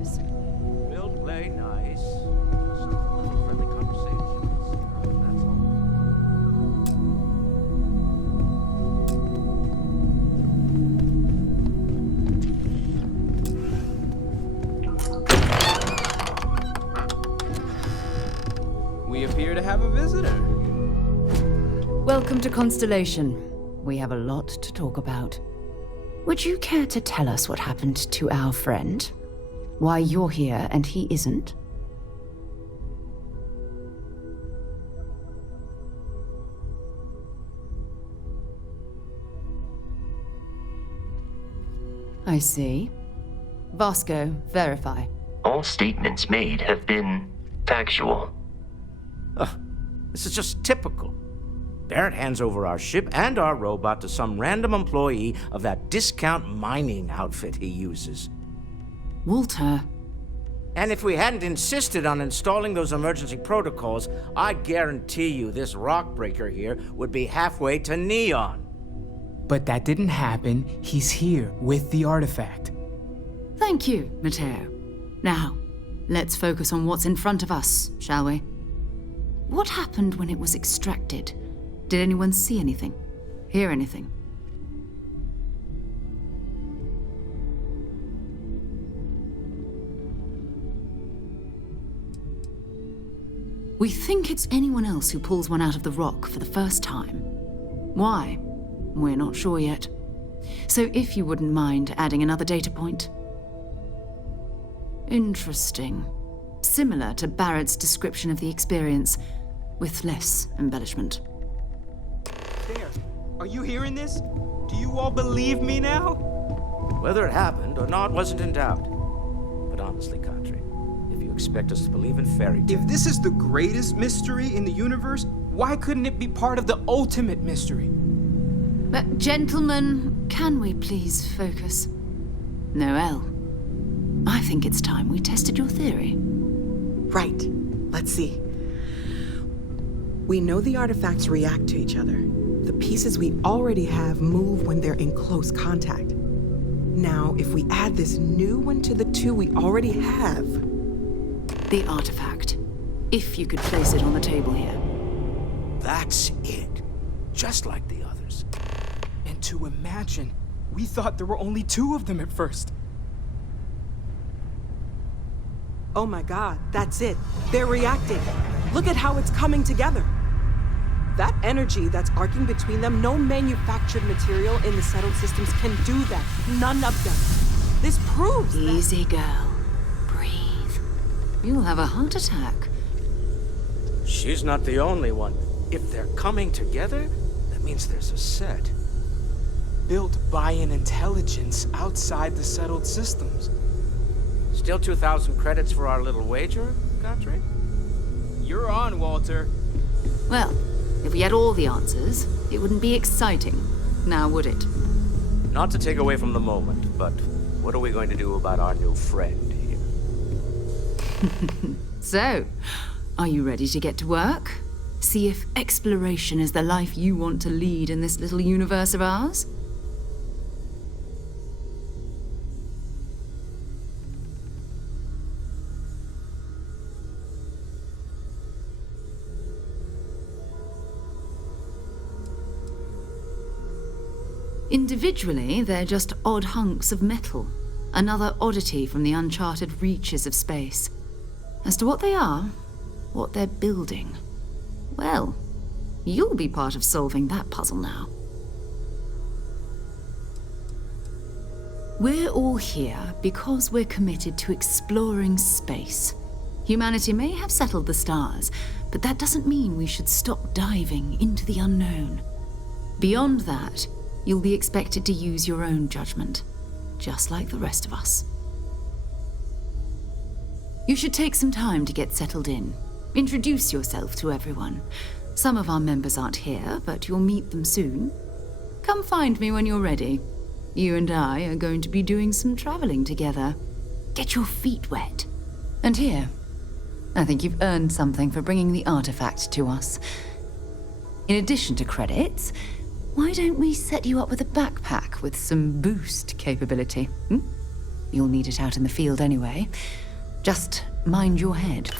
this. We'll play nice. Just little friendly conversations. That's all. We appear to have a visitor. Welcome to Constellation. We have a lot to talk about. Would you care to tell us what happened to our friend? Why you're here and he isn't? I see. Vasco, verify. All statements made have been factual. This is just typical. Barrett hands over our ship and our robot to some random employee of that discount mining outfit he uses. Walter. And if we hadn't insisted on installing those emergency protocols, I guarantee you this rock breaker here would be halfway to Neon. But that didn't happen. He's here with the artifact. Thank you, Matteo. Now, let's focus on what's in front of us, shall we? What happened when it was extracted? Did anyone see anything? Hear anything? We think it's anyone else who pulls one out of the rock for the first time. Why? We're not sure yet. So if you wouldn't mind adding another data point. Interesting. Similar to Barrett's description of the experience, with less embellishment. There. Are you hearing this? Do you all believe me now? Whether it happened or not wasn't in doubt. But honestly, Kadri, if you expect us to believe in fairy tales... If this is the greatest mystery in the universe, why couldn't it be part of the ultimate mystery? But gentlemen, can we please focus? Noel, I think it's time we tested your theory. Right. Let's see. We know the artifacts react to each other. The pieces we already have move when they're in close contact. Now, if we add this new one to the two we already have... The artifact. If you could place it on the table here. That's it. Just like the others. And to imagine, we thought there were only two of them at first. Oh my god, that's it. They're reacting. Look at how it's coming together. That energy that's arcing between them, no manufactured material in the settled systems can do that. None of them. This proves that... Easy, girl. Breathe. You'll have a heart attack. She's not the only one. If they're coming together, that means there's a set. Built by an intelligence outside the settled systems. Still 2,000 credits for our little wager, Kadri? You're on, Walter. Well, if we had all the answers, it wouldn't be exciting. Now would it? Not to take away from the moment, but what are we going to do about our new friend here? So, are you ready to get to work? See if exploration is the life you want to lead in this little universe of ours? Individually, they're just odd hunks of metal. Another oddity from the uncharted reaches of space. As to what they are, what they're building, well, you'll be part of solving that puzzle now. We're all here because we're committed to exploring space. Humanity may have settled the stars, but that doesn't mean we should stop diving into the unknown. Beyond that, you'll be expected to use your own judgment, just like the rest of us. You should take some time to get settled in. Introduce yourself to everyone. Some of our members aren't here, but you'll meet them soon. Come find me when you're ready. You and I are going to be doing some traveling together. Get your feet wet. And here, I think you've earned something for bringing the artifact to us. In addition to credits, why don't we set you up with a backpack with some boost capability? You'll need it out in the field anyway. Just mind your head.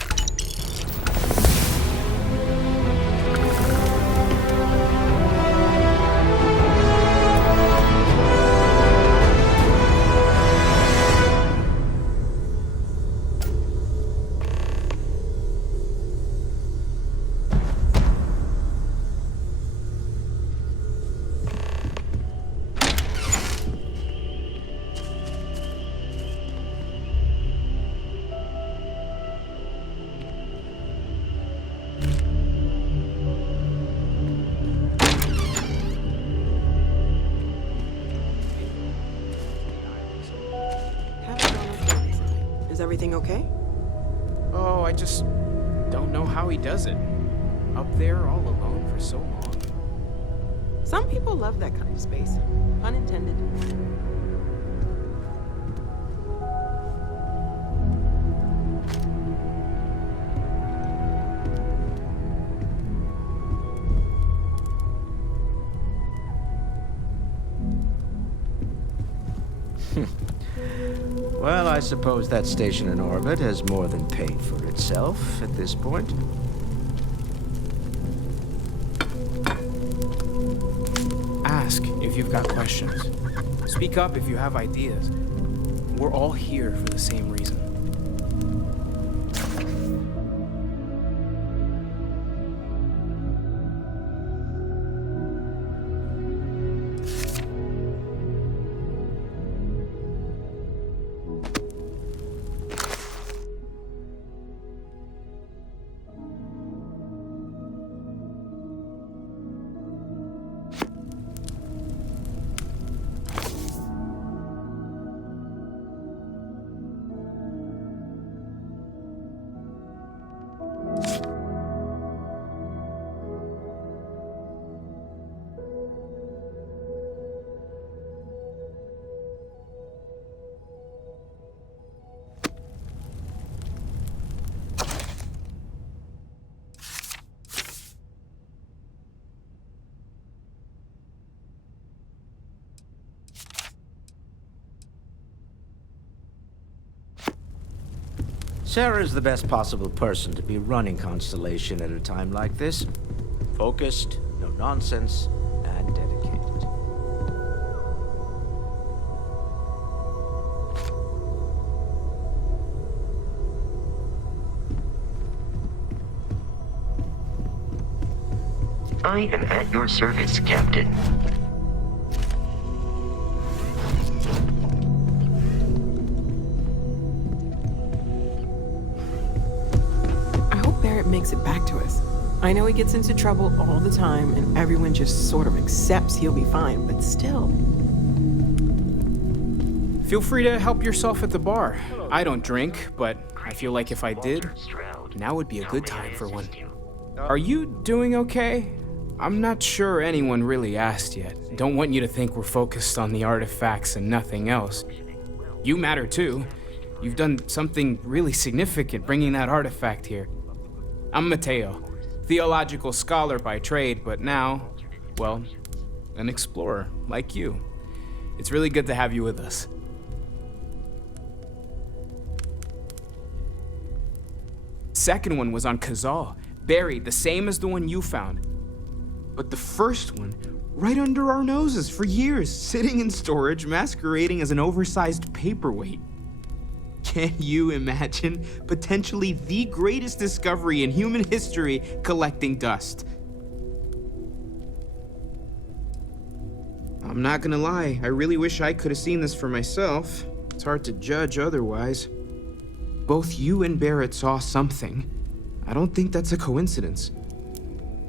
Is everything okay? Oh, I just don't know how he does it. Up there all alone for so long. Some people love that kind of space. Pun intended. Well, I suppose that station in orbit has more than paid for itself at this point. Ask if you've got questions. Speak up if you have ideas. We're all here for the same reason. Sarah's the best possible person to be running Constellation at a time like this. Focused, no nonsense, and dedicated. I am at your service, Captain. I hope Barrett makes it back to us. I know he gets into trouble all the time, and everyone just sort of accepts he'll be fine, but still. Feel free to help yourself at the bar. I don't drink, but I feel like if I did, now would be a good time for one. Are you doing okay? I'm not sure anyone really asked yet. Don't want you to think we're focused on the artifacts and nothing else. You matter too. You've done something really significant bringing that artifact here. I'm Mateo, theological scholar by trade, but now, well, an explorer like you. It's really good to have you with us. Second one was on Kazal, buried the same as the one you found. But the first one, right under our noses for years, sitting in storage, masquerading as an oversized paperweight. Can you imagine potentially the greatest discovery in human history collecting dust? I'm not gonna lie, I really wish I could have seen this for myself. It's hard to judge otherwise. Both you and Barrett saw something. I don't think that's a coincidence.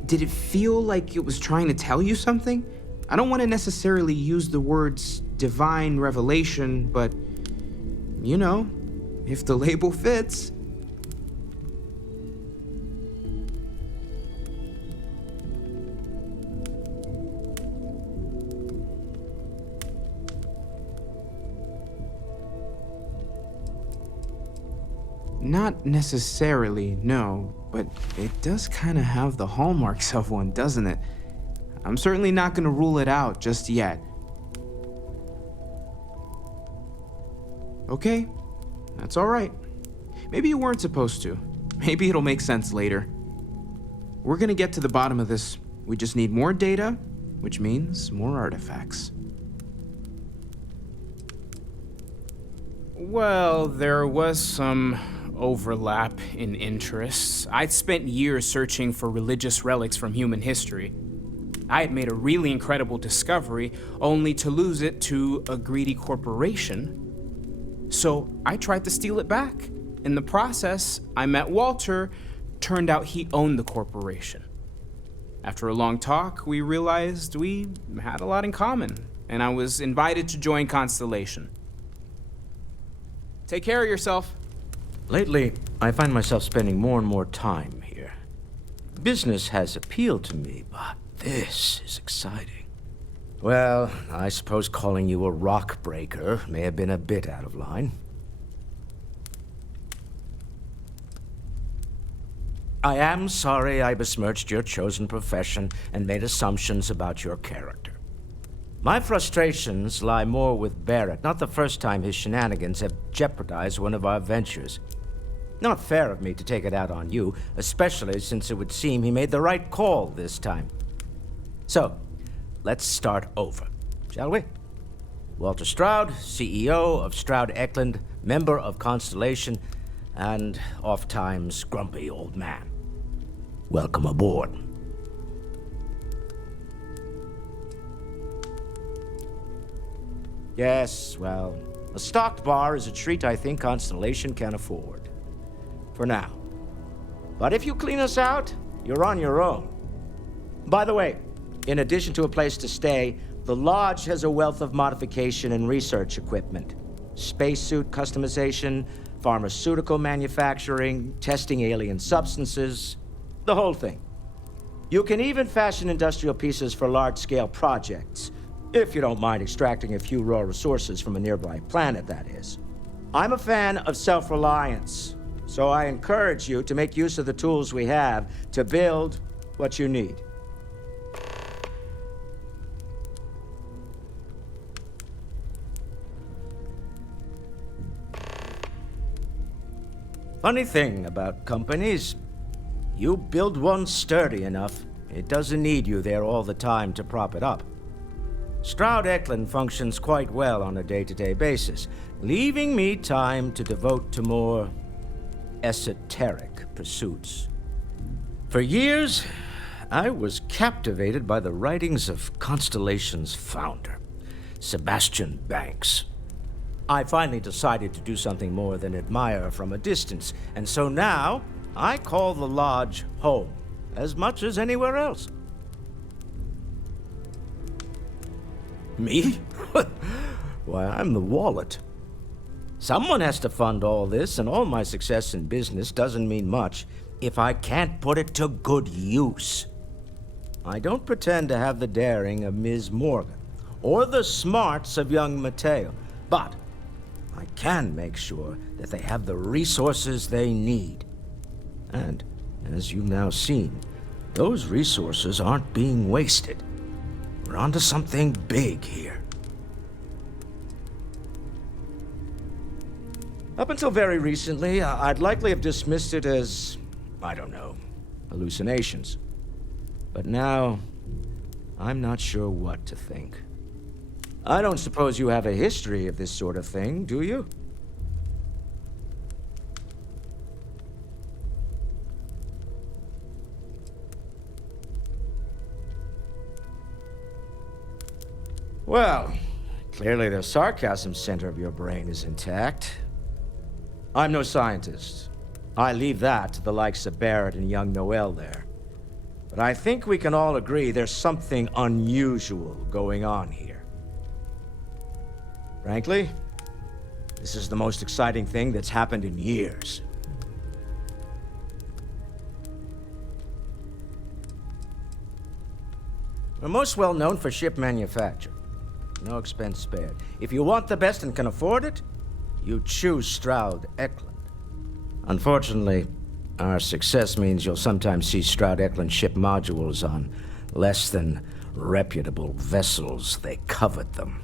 Did it feel like it was trying to tell you something? I don't want to necessarily use the words divine revelation, but, you know, if the label fits. Not necessarily, no, but it does kind of have the hallmarks of one, doesn't it? I'm certainly not going to rule it out just yet. Okay, that's all right. Maybe you weren't supposed to. Maybe it'll make sense later. We're gonna get to the bottom of this. We just need more data, which means more artifacts. Well, there was some overlap in interests. I'd spent years searching for religious relics from human history. I had made a really incredible discovery, only to lose it to a greedy corporation. So I tried to steal it back. In the process, I met Walter. Turned out he owned the corporation. After a long talk, we realized we had a lot in common, and I was invited to join Constellation. Take care of yourself. Lately, I find myself spending more and more time here. Business has appealed to me, but this is exciting. Well, I suppose calling you a rock breaker may have been a bit out of line. I am sorry I besmirched your chosen profession and made assumptions about your character. My frustrations lie more with Barrett, not the first time his shenanigans have jeopardized one of our ventures. Not fair of me to take it out on you, especially since it would seem he made the right call this time. So, let's start over, shall we? Walter Stroud, CEO of Stroud Eklund, member of Constellation, and oft-times grumpy old man. Welcome aboard. Yes, well, a stocked bar is a treat I think Constellation can afford. For now. But if you clean us out, you're on your own. By the way, in addition to a place to stay, the Lodge has a wealth of modification and research equipment. Spacesuit customization, pharmaceutical manufacturing, testing alien substances, the whole thing. You can even fashion industrial pieces for large-scale projects, if you don't mind extracting a few raw resources from a nearby planet, that is. I'm a fan of self-reliance, so I encourage you to make use of the tools we have to build what you need. Funny thing about companies, you build one sturdy enough, it doesn't need you there all the time to prop it up. Stroud Eklund functions quite well on a day-to-day basis, leaving me time to devote to more esoteric pursuits. For years, I was captivated by the writings of Constellation's founder, Sebastian Banks. I finally decided to do something more than admire from a distance, and so now I call the Lodge home as much as anywhere else. Me? Why, I'm the wallet. Someone has to fund all this, and all my success in business doesn't mean much if I can't put it to good use. I don't pretend to have the daring of Ms. Morgan, or the smarts of young Mateo, but I can make sure that they have the resources they need. And, as you've now seen, those resources aren't being wasted. We're onto something big here. Up until very recently, I'd likely have dismissed it as, I don't know, hallucinations. But now, I'm not sure what to think. I don't suppose you have a history of this sort of thing, do you? Well, clearly the sarcasm center of your brain is intact. I'm no scientist. I leave that to the likes of Barrett and young Noel there. But I think we can all agree there's something unusual going on here. Frankly, this is the most exciting thing that's happened in years. We're most well known for ship manufacture. No expense spared. If you want the best and can afford it, you choose Stroud Eklund. Unfortunately, our success means you'll sometimes see Stroud Eklund ship modules on less than reputable vessels. They covet them.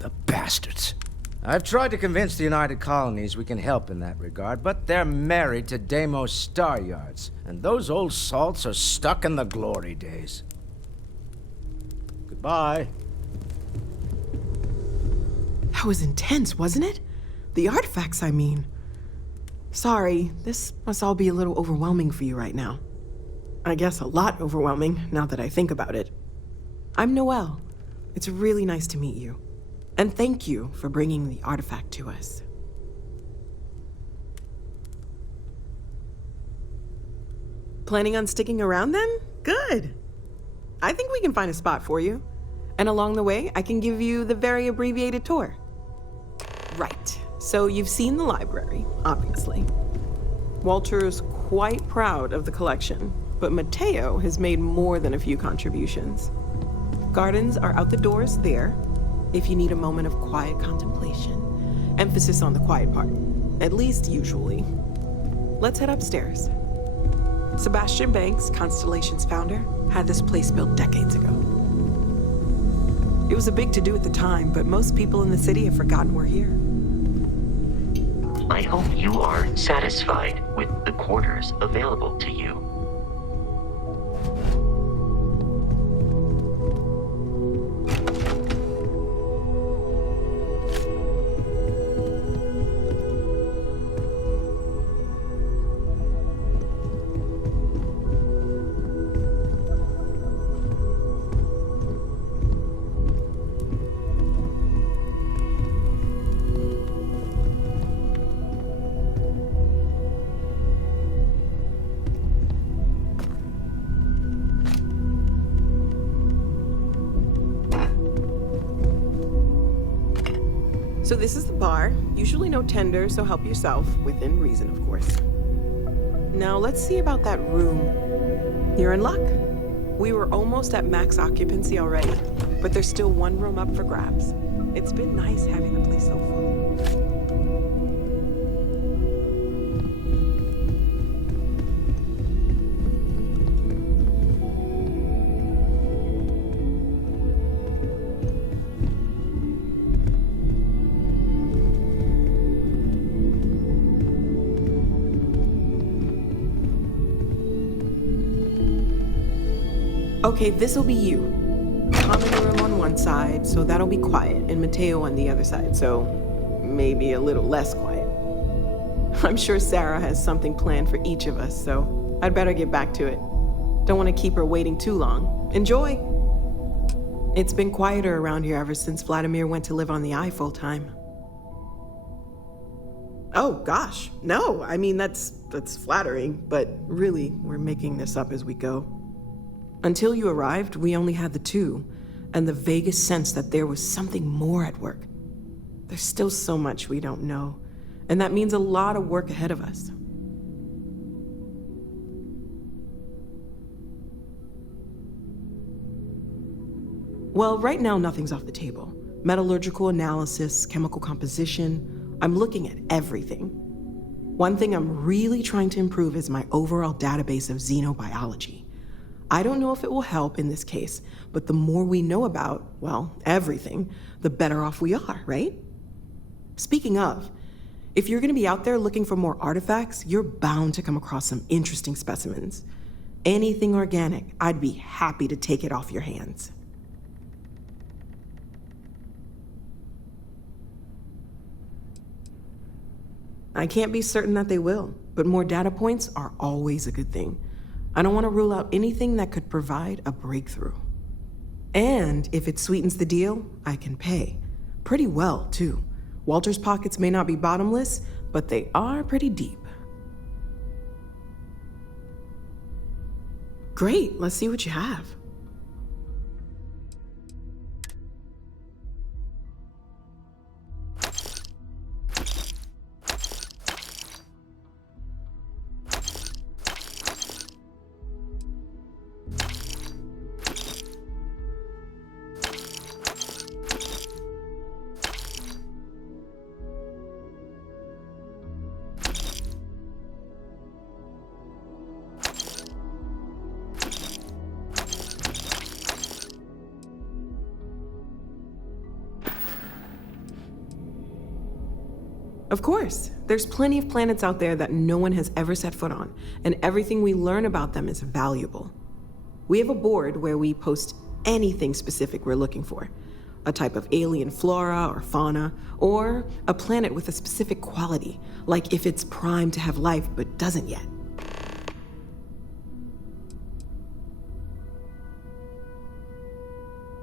The bastards. I've tried to convince the United Colonies we can help in that regard, but they're married to Deimos Star Yards, and those old salts are stuck in the glory days. Goodbye. That was intense, wasn't it? The artifacts, I mean. Sorry, this must all be a little overwhelming for you right now. I guess a lot overwhelming, now that I think about it. I'm Noelle. It's really nice to meet you. And thank you for bringing the artifact to us. Planning on sticking around then? Good. I think we can find a spot for you. And along the way, I can give you the very abbreviated tour. Right. So you've seen the library, obviously. Walter's quite proud of the collection, but Mateo has made more than a few contributions. Gardens are out the doors there, if you need a moment of quiet contemplation. Emphasis on the quiet part, at least usually. Let's head upstairs. Sebastian Banks, Constellation's founder, had this place built decades ago. It was a big to-do at the time, but most people in the city have forgotten we're here. I hope you are satisfied with the quarters available to you. So this is the bar. Usually no tender, so help yourself, within reason, of course. Now let's see about that room. You're in luck. We were almost at max occupancy already, but there's still one room up for grabs. It's been nice having the place so full. Okay, this'll be you. Common room on one side, so that'll be quiet, and Mateo on the other side, so maybe a little less quiet. I'm sure Sarah has something planned for each of us, so I'd better get back to it. Don't want to keep her waiting too long. Enjoy! It's been quieter around here ever since Vladimir went to live on the Eye full time. Oh, gosh, no, I mean, that's flattering, but really, we're making this up as we go. Until you arrived, we only had the two, and the vaguest sense that there was something more at work. There's still so much we don't know, and that means a lot of work ahead of us. Well, right now nothing's off the table. Metallurgical analysis, chemical composition, I'm looking at everything. One thing I'm really trying to improve is my overall database of xenobiology. I don't know if it will help in this case, but the more we know about, well, everything, the better off we are, right? Speaking of, if you're gonna be out there looking for more artifacts, you're bound to come across some interesting specimens. Anything organic, I'd be happy to take it off your hands. I can't be certain that they will, but more data points are always a good thing. I don't want to rule out anything that could provide a breakthrough. And if it sweetens the deal, I can pay. Pretty well, too. Walter's pockets may not be bottomless, but they are pretty deep. Great, let's see what you have. Of course, there's plenty of planets out there that no one has ever set foot on, and everything we learn about them is valuable. We have a board where we post anything specific we're looking for. A type of alien flora or fauna, or a planet with a specific quality, like if it's primed to have life but doesn't yet.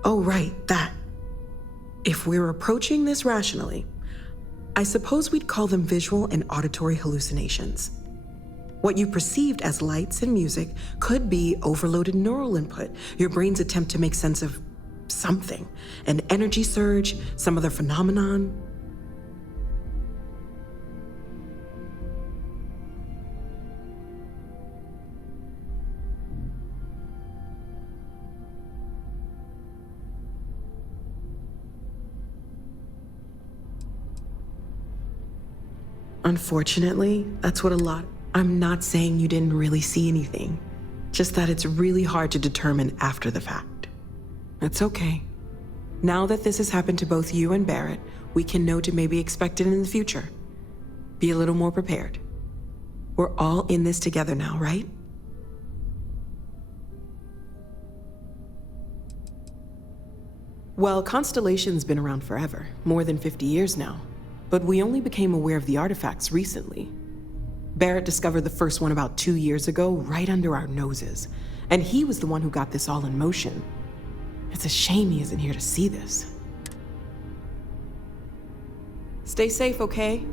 Oh, right, that. If we're approaching this rationally, I suppose we'd call them visual and auditory hallucinations. What you perceived as lights and music could be overloaded neural input, your brain's attempt to make sense of something, an energy surge, some other phenomenon. Unfortunately, that's what a lot. I'm not saying you didn't really see anything, just that it's really hard to determine after the fact. It's okay. Now that this has happened to both you and Barrett, we can know to maybe expect it in the future. Be a little more prepared. We're all in this together now, right? Well, Constellation's been around forever, more than 50 years now. But we only became aware of the artifacts recently. Barrett discovered the first one about 2 years ago, right under our noses. And he was the one who got this all in motion. It's a shame he isn't here to see this. Stay safe, okay?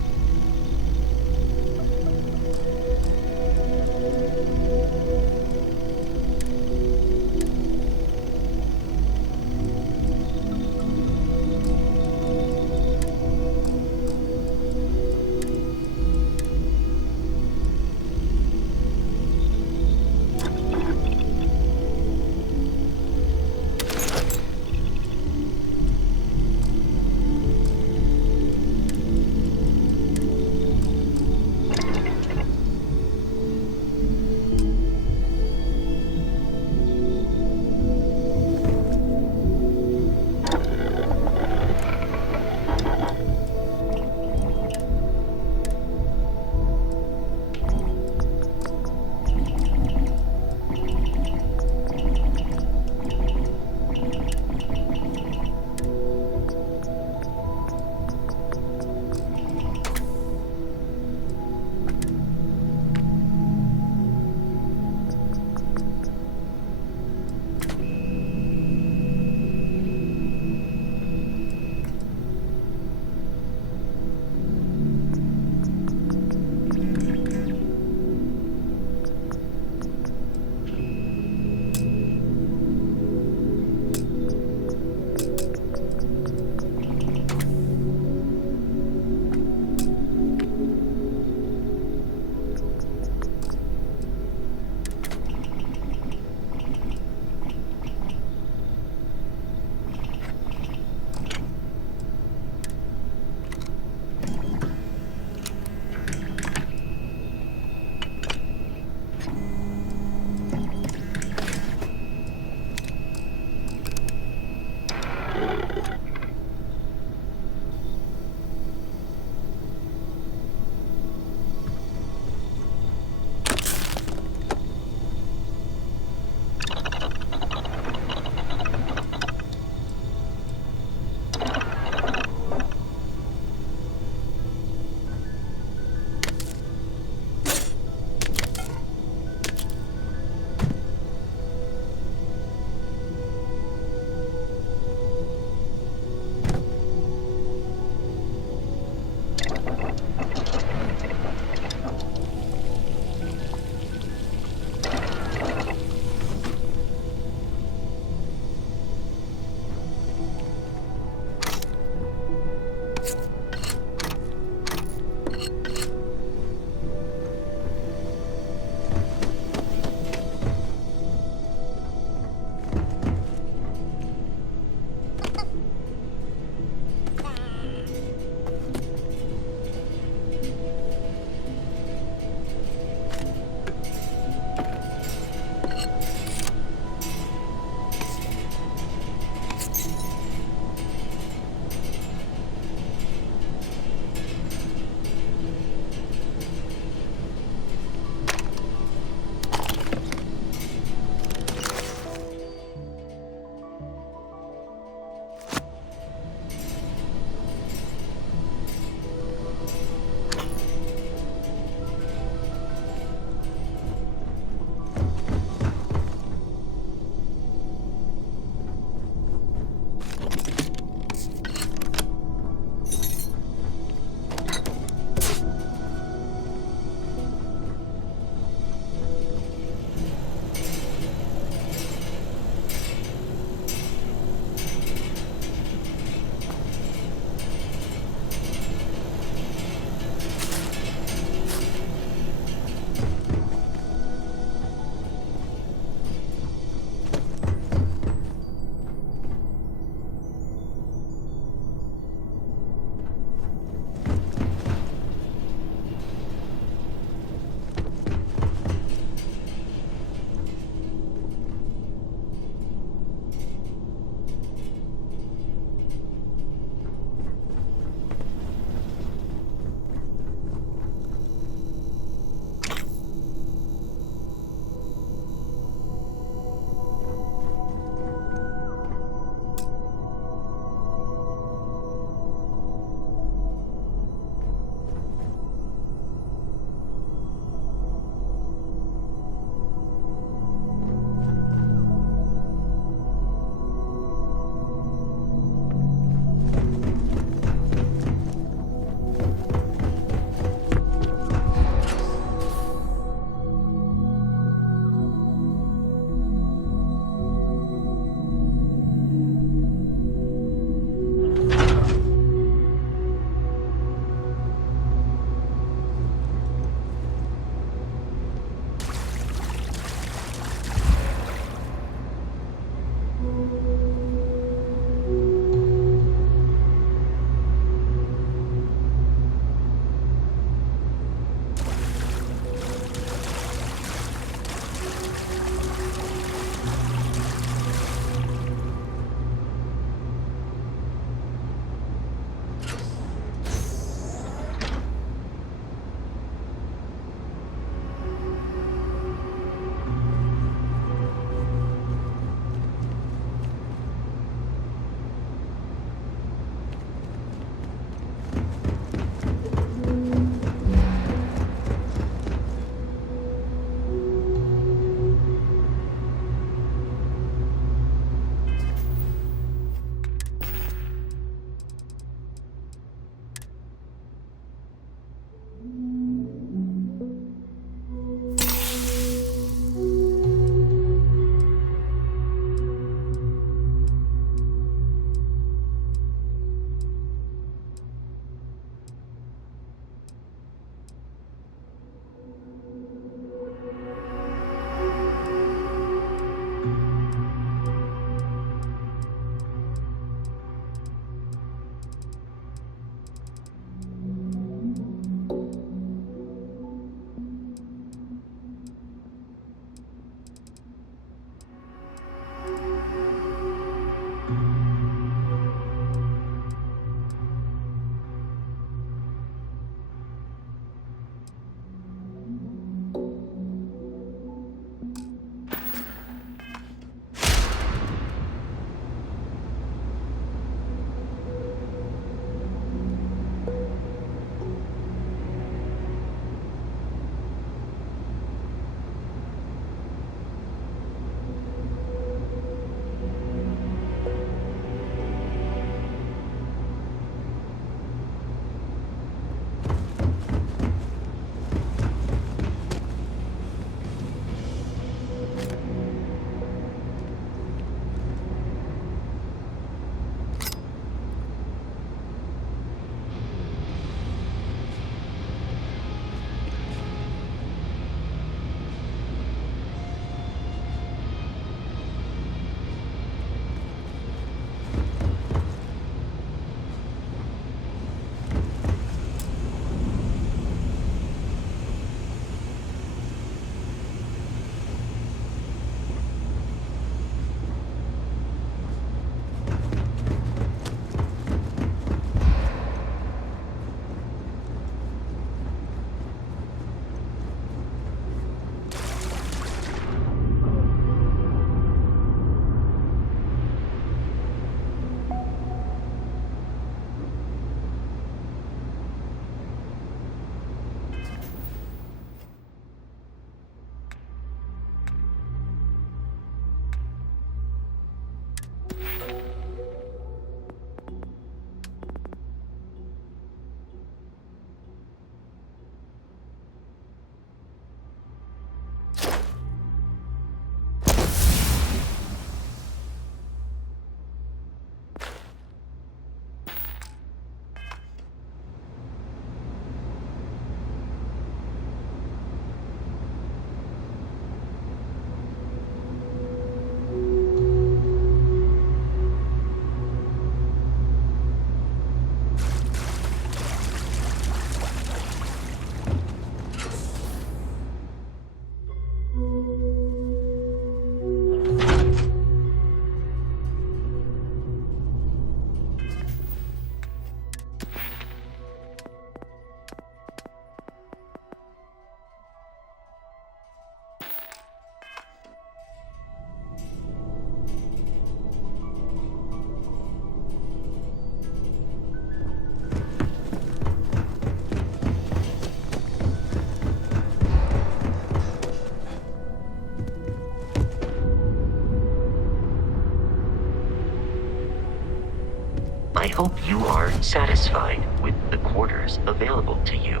I hope you are satisfied with the quarters available to you.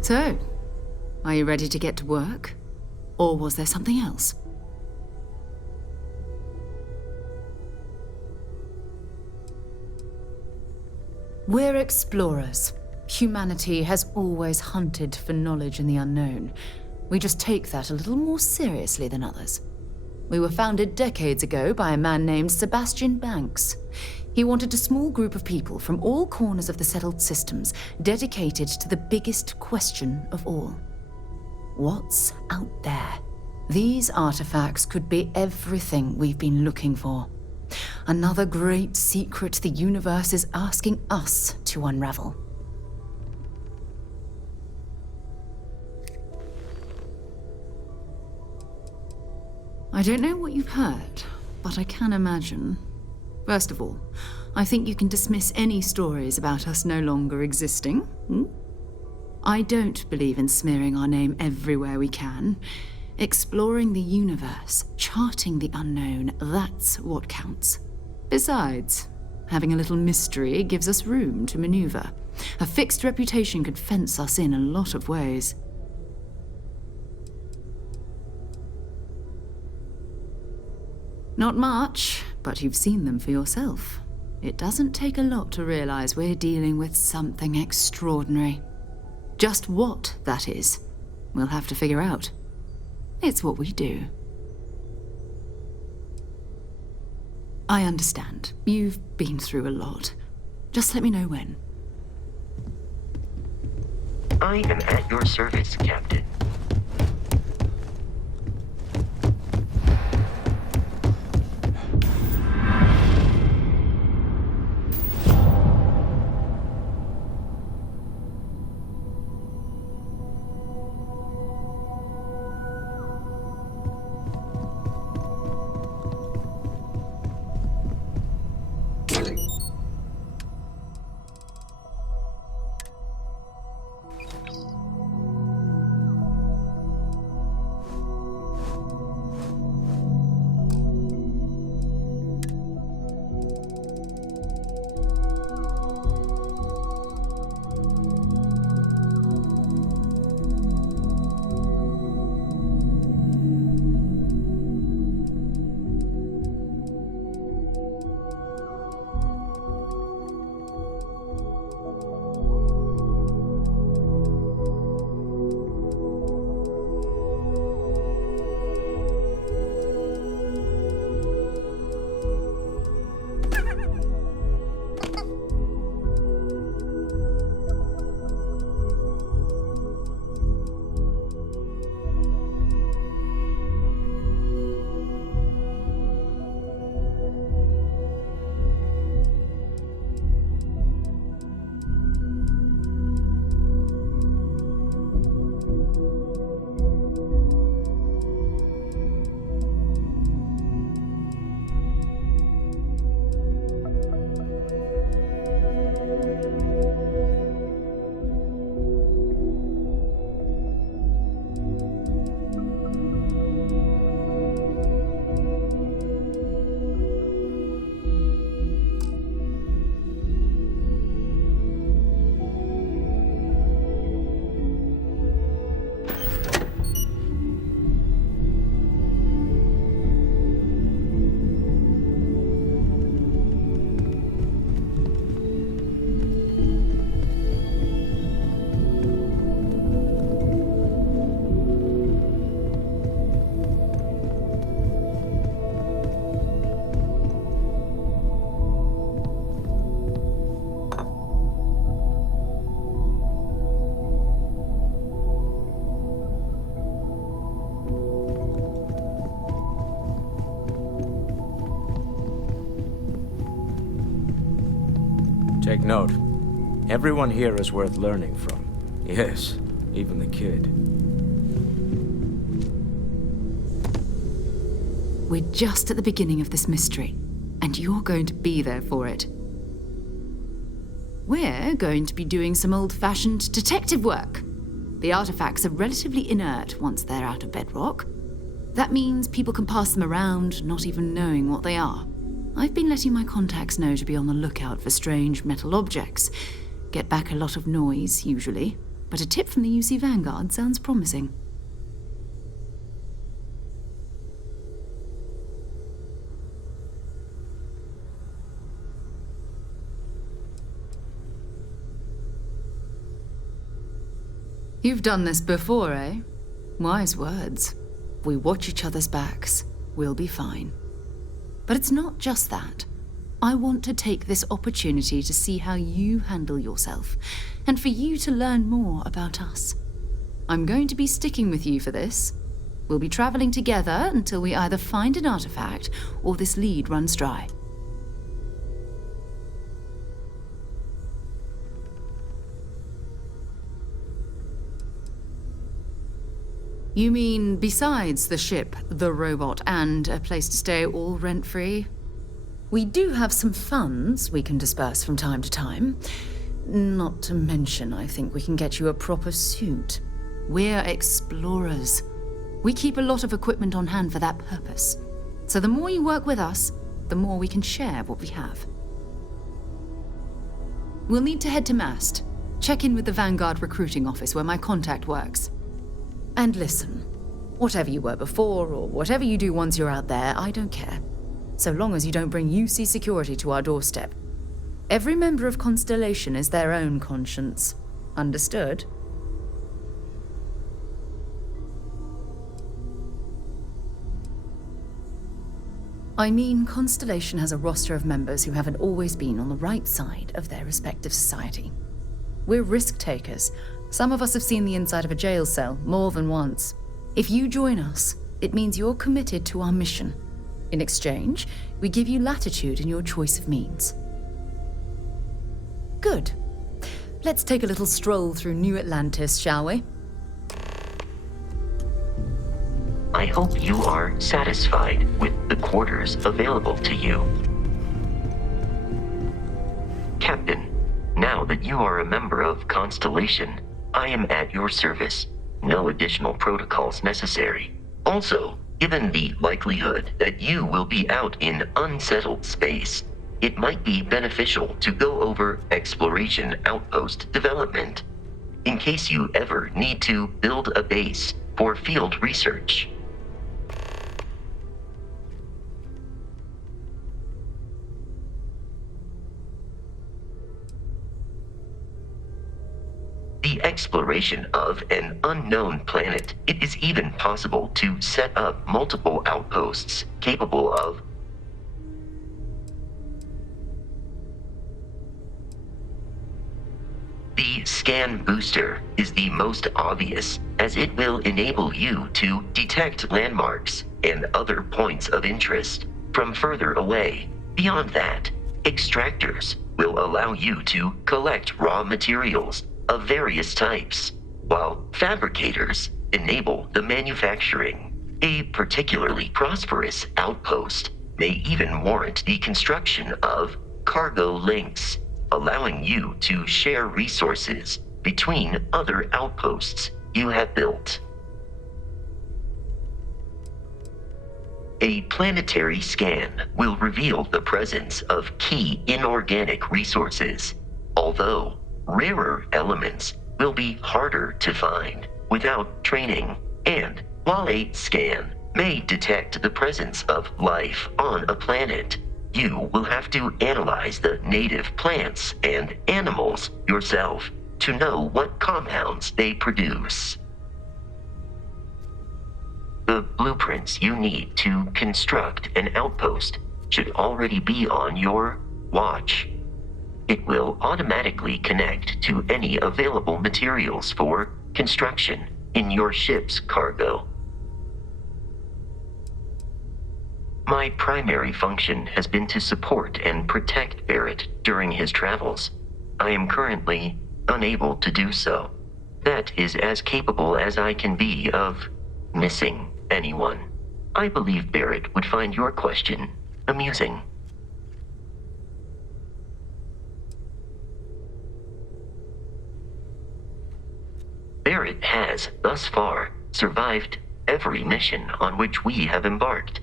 So, are you ready to get to work? Or was there something else? We're explorers. Humanity has always hunted for knowledge in the unknown. We just take that a little more seriously than others. We were founded decades ago by a man named Sebastian Banks. He wanted a small group of people from all corners of the settled systems dedicated to the biggest question of all. What's out there? These artifacts could be everything we've been looking for. Another great secret the universe is asking us to unravel. I don't know what you've heard, but I can imagine. First of all, I think you can dismiss any stories about us no longer existing. I don't believe in smearing our name everywhere we can. Exploring the universe, charting the unknown, that's what counts. Besides, having a little mystery gives us room to maneuver. A fixed reputation could fence us in a lot of ways. Not much, but you've seen them for yourself. It doesn't take a lot to realize we're dealing with something extraordinary. Just what that is, we'll have to figure out. It's what we do. I understand. You've been through a lot. Just let me know when. I am at your service, Captain. Take note. Everyone here is worth learning from. Yes, even the kid. We're just at the beginning of this mystery, and you're going to be there for it. We're going to be doing some old-fashioned detective work. The artifacts are relatively inert once they're out of bedrock. That means people can pass them around, not even knowing what they are. I've been letting my contacts know to be on the lookout for strange metal objects. Get back a lot of noise, usually, but a tip from the UC Vanguard sounds promising. You've done this before, eh? Wise words. We watch each other's backs. We'll be fine. But it's not just that. I want to take this opportunity to see how you handle yourself, and for you to learn more about us. I'm going to be sticking with you for this. We'll be traveling together until we either find an artifact or this lead runs dry. You mean besides the ship, the robot, and a place to stay all rent-free? We do have some funds we can disperse from time to time. Not to mention, I think we can get you a proper suit. We're explorers. We keep a lot of equipment on hand for that purpose. So the more you work with us, the more we can share what we have. We'll need to head to Mast. Check in with the Vanguard recruiting office where my contact works. And listen, whatever you were before, or whatever you do once you're out there, I don't care. So long as you don't bring UC security to our doorstep. Every member of Constellation is their own conscience. Understood? I mean, Constellation has a roster of members who haven't always been on the right side of their respective society. We're risk takers. Some of us have seen the inside of a jail cell more than once. If you join us, it means you're committed to our mission. In exchange, we give you latitude in your choice of means. Good. Let's take a little stroll through New Atlantis, shall we? I hope you are satisfied with the quarters available to you. Captain, now that you are a member of Constellation, I am at your service. No additional protocols necessary. Also, given the likelihood that you will be out in unsettled space, it might be beneficial to go over exploration outpost development, in case you ever need to build a base for field research. The exploration of an unknown planet, it is even possible to set up multiple outposts capable of The scan booster is the most obvious, as it will enable you to detect landmarks and other points of interest from further away. Beyond that, extractors will allow you to collect raw materials of various types, while fabricators enable the manufacturing. A particularly prosperous outpost may even warrant the construction of cargo links, allowing you to share resources between other outposts you have built. A planetary scan will reveal the presence of key inorganic resources, although rarer elements will be harder to find without training. And while a scan may detect the presence of life on a planet, you will have to analyze the native plants and animals yourself to know what compounds they produce. The blueprints you need to construct an outpost should already be on your watch. It will automatically connect to any available materials for construction in your ship's cargo. My primary function has been to support and protect Barrett during his travels. I am currently unable to do so. That is as capable as I can be of missing anyone. I believe Barrett would find your question amusing. Barrett has, thus far, survived every mission on which we have embarked.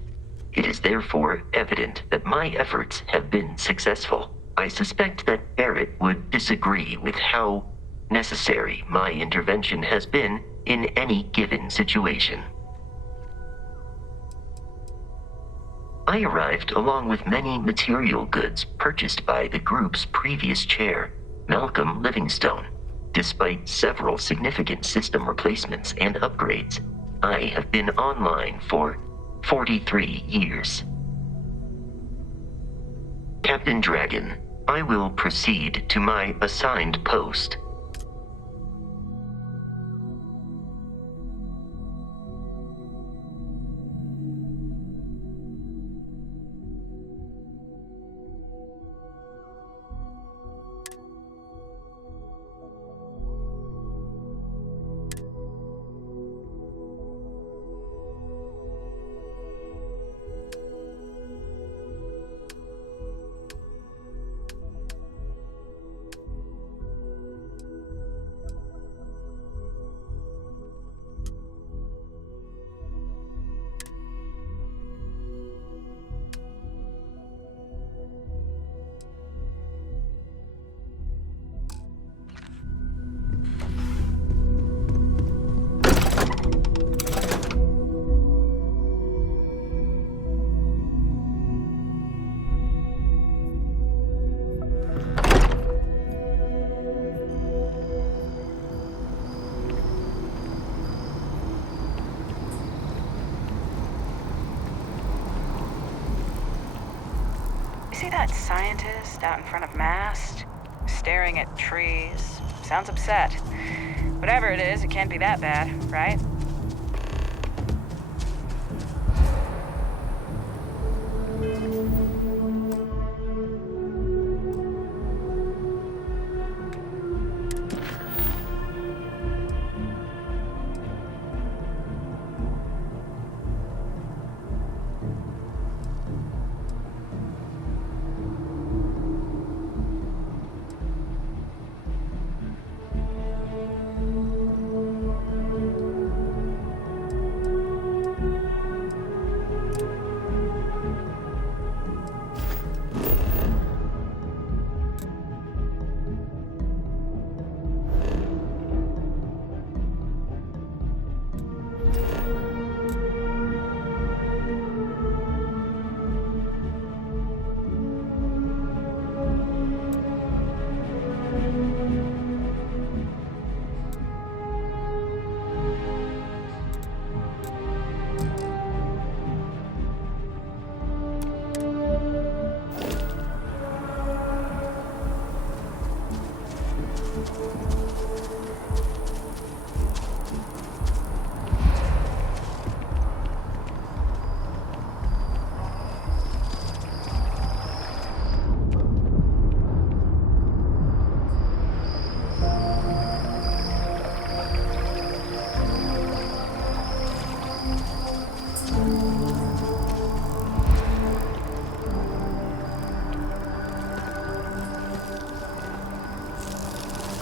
It is therefore evident that my efforts have been successful. I suspect that Barrett would disagree with how necessary my intervention has been in any given situation. I arrived along with many material goods purchased by the group's previous chair, Malcolm Livingstone. Despite several significant system replacements and upgrades, I have been online for 43 years. Captain Dragon, I will proceed to my assigned post. See that scientist out in front of Mast? Staring at trees. Sounds upset. Whatever it is, it can't be that bad, right?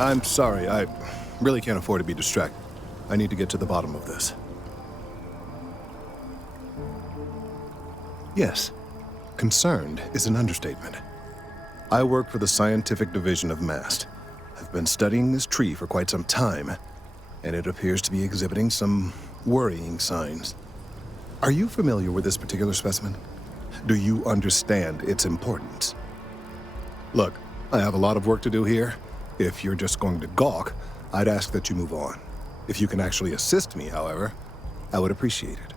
I'm sorry, I really can't afford to be distracted. I need to get to the bottom of this. Yes, concerned is an understatement. I work for the scientific division of MAST. I've been studying this tree for quite some time, and it appears to be exhibiting some worrying signs. Are you familiar with this particular specimen? Do you understand its importance? Look, I have a lot of work to do here. If you're just going to gawk, I'd ask that you move on. If you can actually assist me, however, I would appreciate it.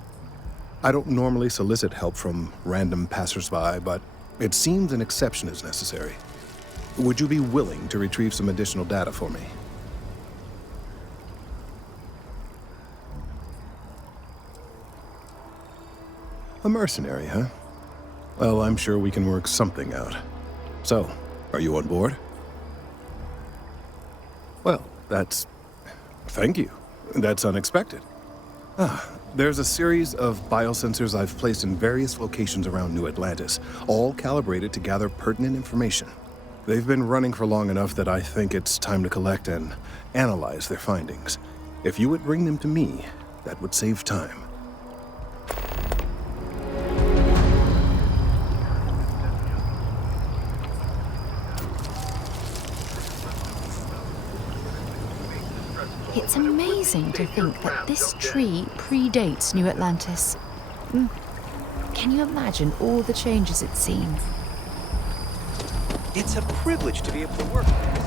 I don't normally solicit help from random passersby, but it seems an exception is necessary. Would you be willing to retrieve some additional data for me? A mercenary, huh? Well, I'm sure we can work something out. So, are you on board? Well, thank you. That's unexpected. There's a series of biosensors I've placed in various locations around New Atlantis, all calibrated to gather pertinent information. They've been running for long enough that I think it's time to collect and analyze their findings. If you would bring them to me, that would save time. It's amazing to think that this tree predates New Atlantis. Can you imagine all the changes it's seen? It's a privilege to be able to work with this.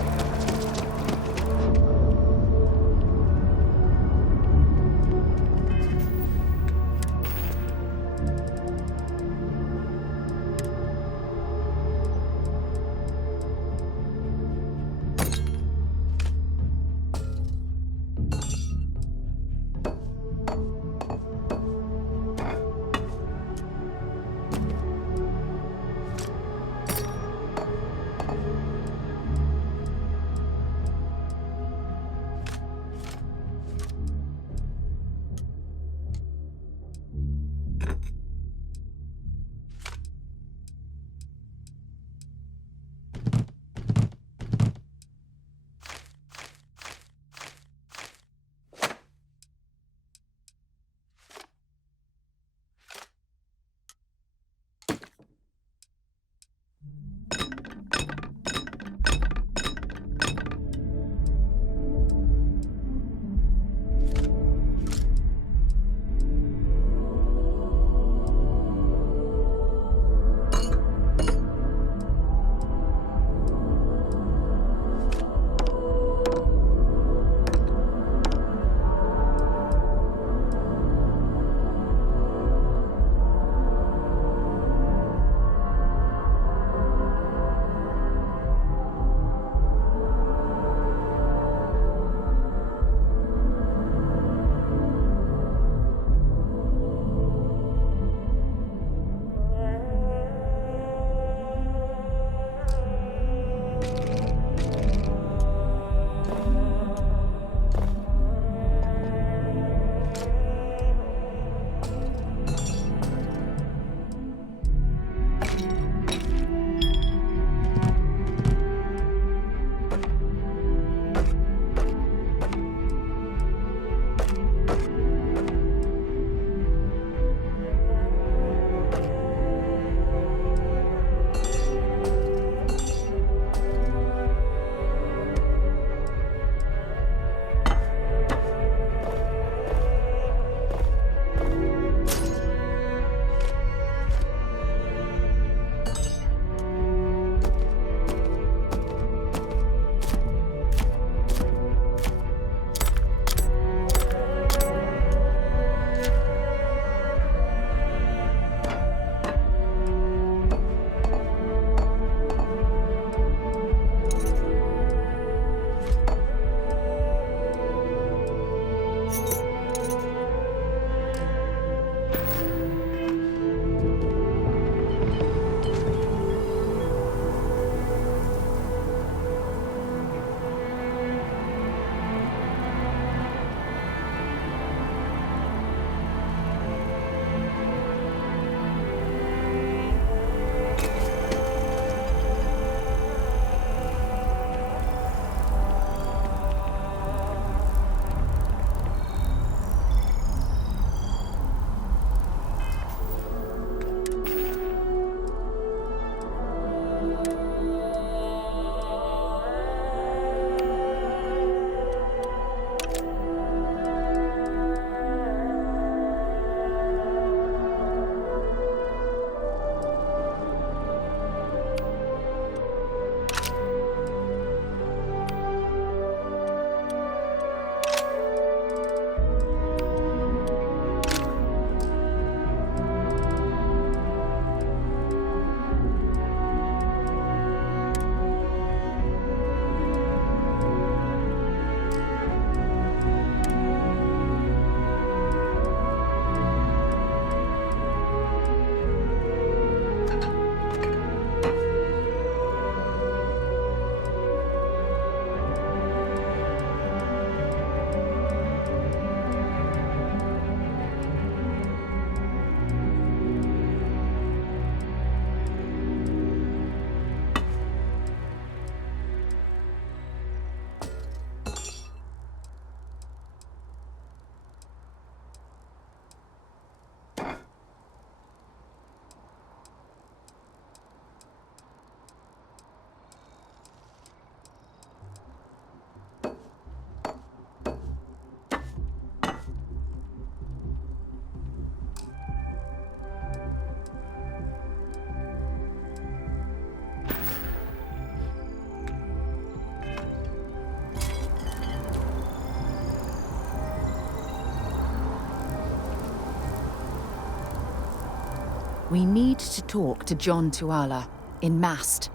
We need to talk to John Tuala in Mast.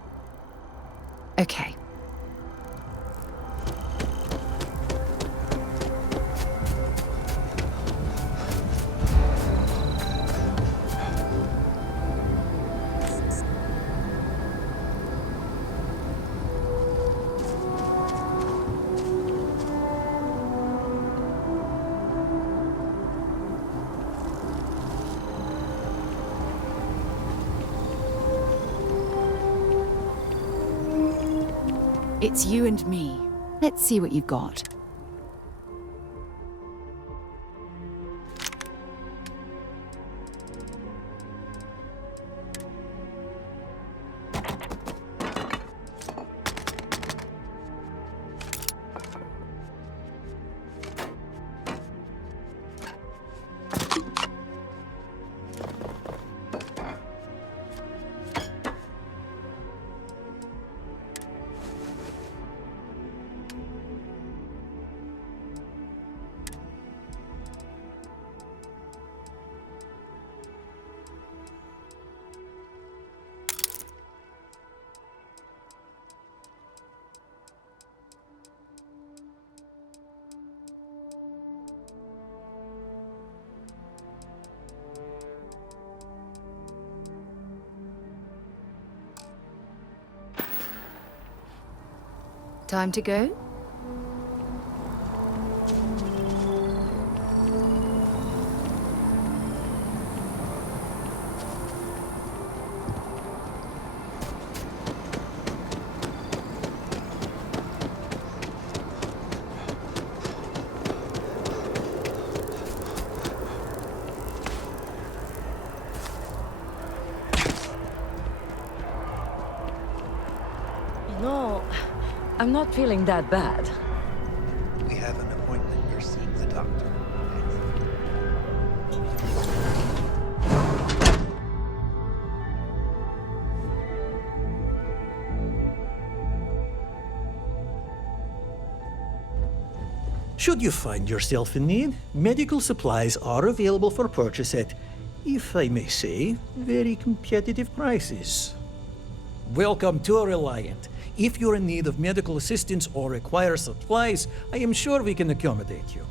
Okay. It's you and me. Let's see what you've got. Time to go? No, I'm not feeling that bad. We have an appointment. You're seeing the doctor. Should you find yourself in need, medical supplies are available for purchase at, if I may say, very competitive prices. Welcome to Reliant. If you're in need of medical assistance or require supplies, I am sure we can accommodate you.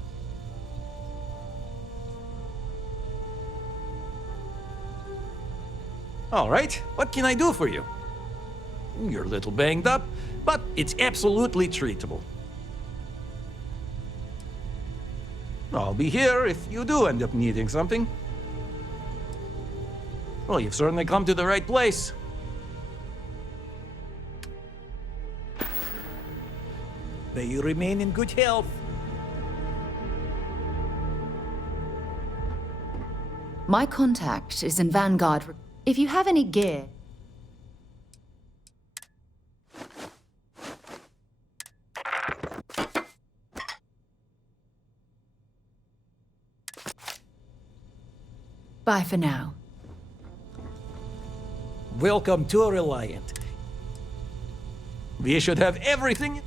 All right, what can I do for you? You're a little banged up, but it's absolutely treatable. I'll be here if you do end up needing something. Well, you've certainly come to the right place. May you remain in good health. My contact is in Vanguard. If you have any gear... Bye for now. Welcome to Reliant. We should have everything.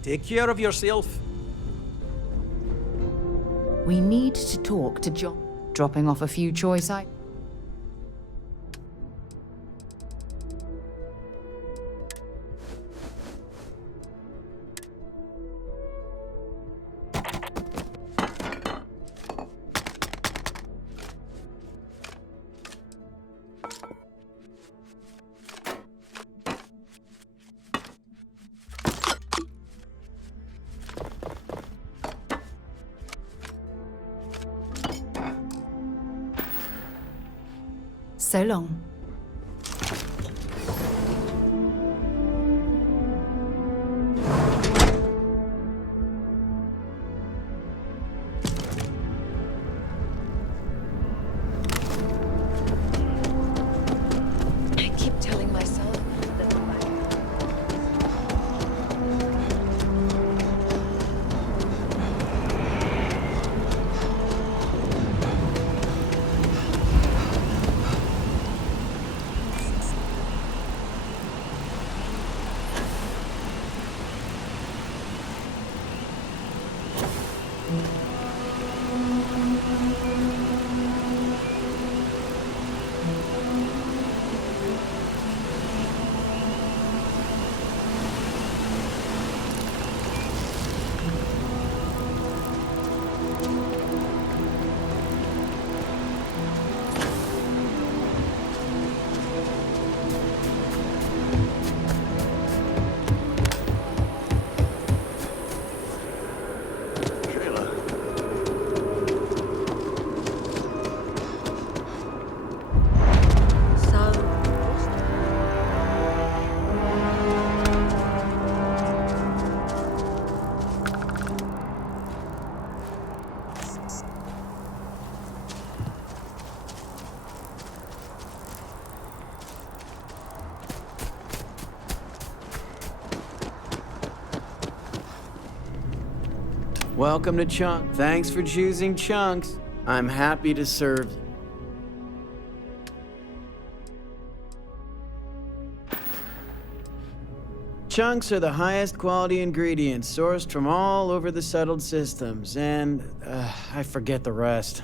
Take care of yourself. We need to talk to John. Dropping off a few choice items. So long. I keep telling myself that Welcome to Chunk. Thanks for choosing Chunks. I'm happy to serve. Chunks are the highest quality ingredients sourced from all over the settled systems, and I forget the rest.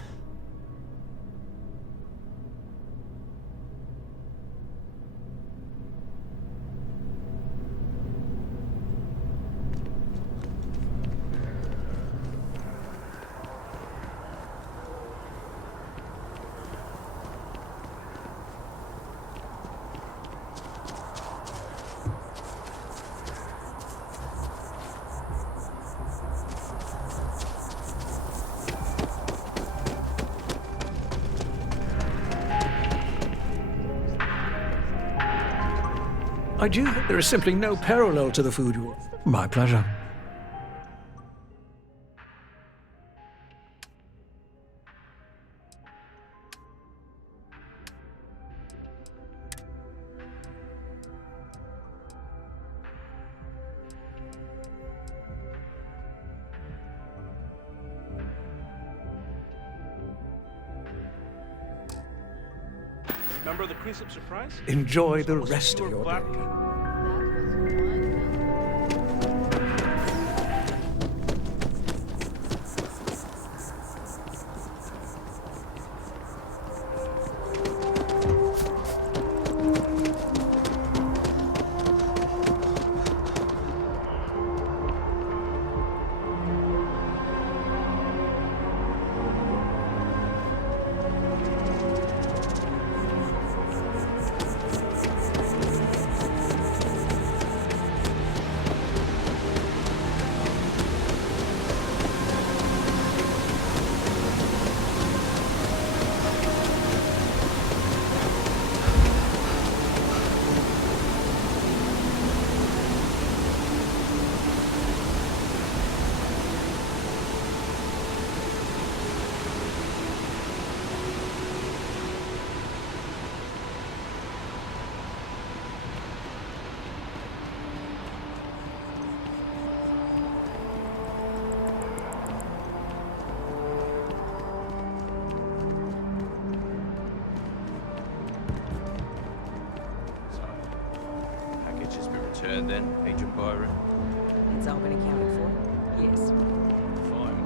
I do. There is simply no parallel to the food you. My pleasure. Remember the Queen surprise? Enjoy the rest of your day. Return then, Agent Byron. it's all been accounted for. Yes. Fine.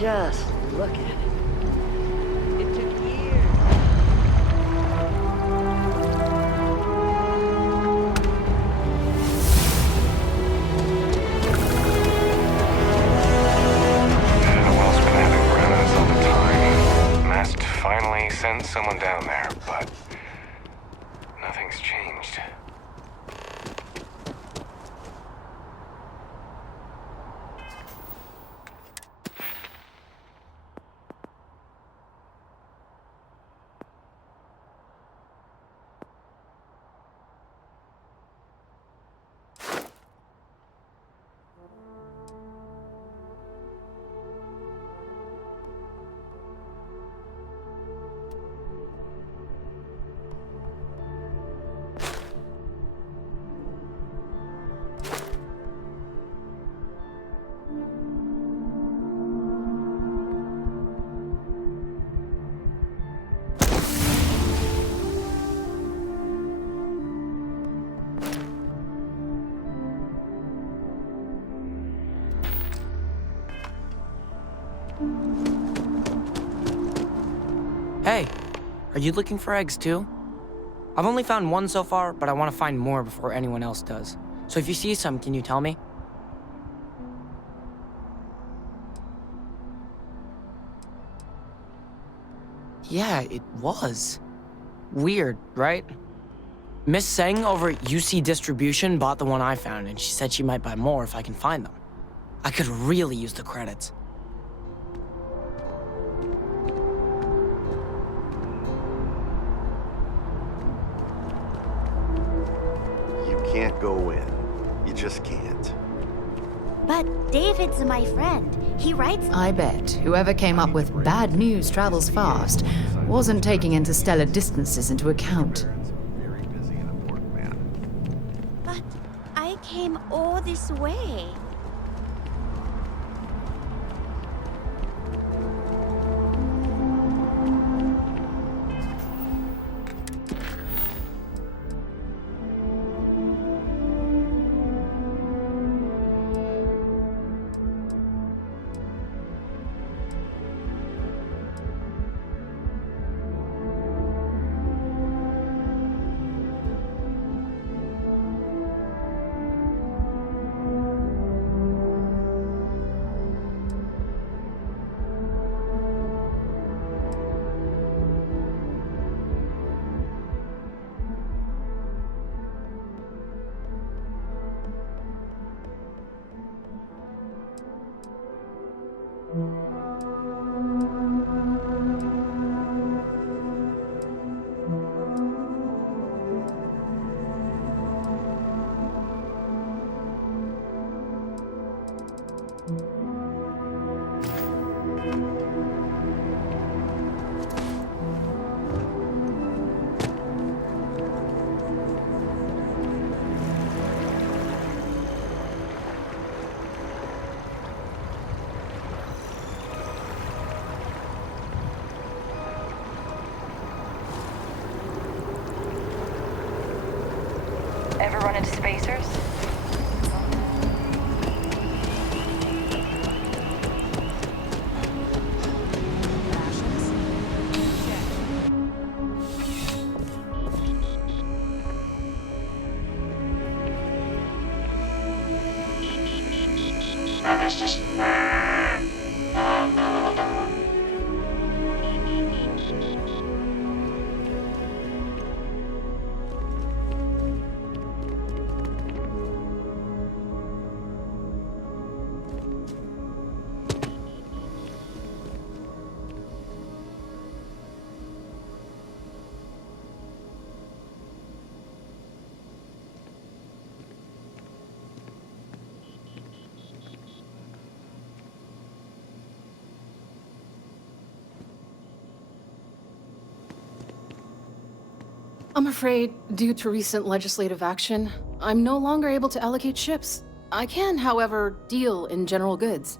Just look at it. It took years. Hellwell's been having gremlins all the time. Mast finally sent someone down there, but nothing's changed. Hey, are you looking for eggs too? I've only found one so far, but I want to find more before anyone else does. So if you see some, can you tell me? Yeah, it was. Weird, right? Miss Seng over at UC Distribution bought the one I found, and she said she might buy more if I can find them. I could really use the credits. You can't go in. You just can't. But David's my friend. He writes... I bet whoever came up with bad news travels fast wasn't taking interstellar distances into account. But I came all this way. Ever run into spacers? I'm afraid, due to recent legislative action, I'm no longer able to allocate ships. I can, however, deal in general goods.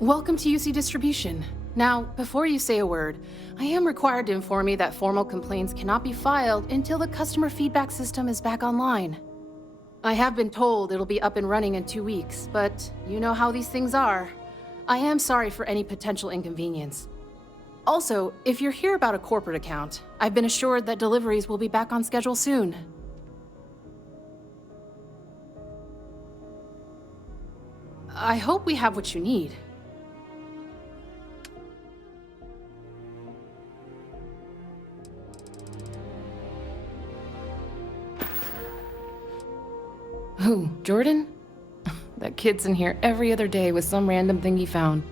Welcome to UC Distribution. Now, before you say a word, I am required to inform you that formal complaints cannot be filed until the customer feedback system is back online. I have been told it'll be up and running in 2 weeks, but you know how these things are. I am sorry for any potential inconvenience. Also, if you're here about a corporate account, I've been assured that deliveries will be back on schedule soon. I hope we have what you need. Who, Jordan? That kid's in here every other day with some random thing he found,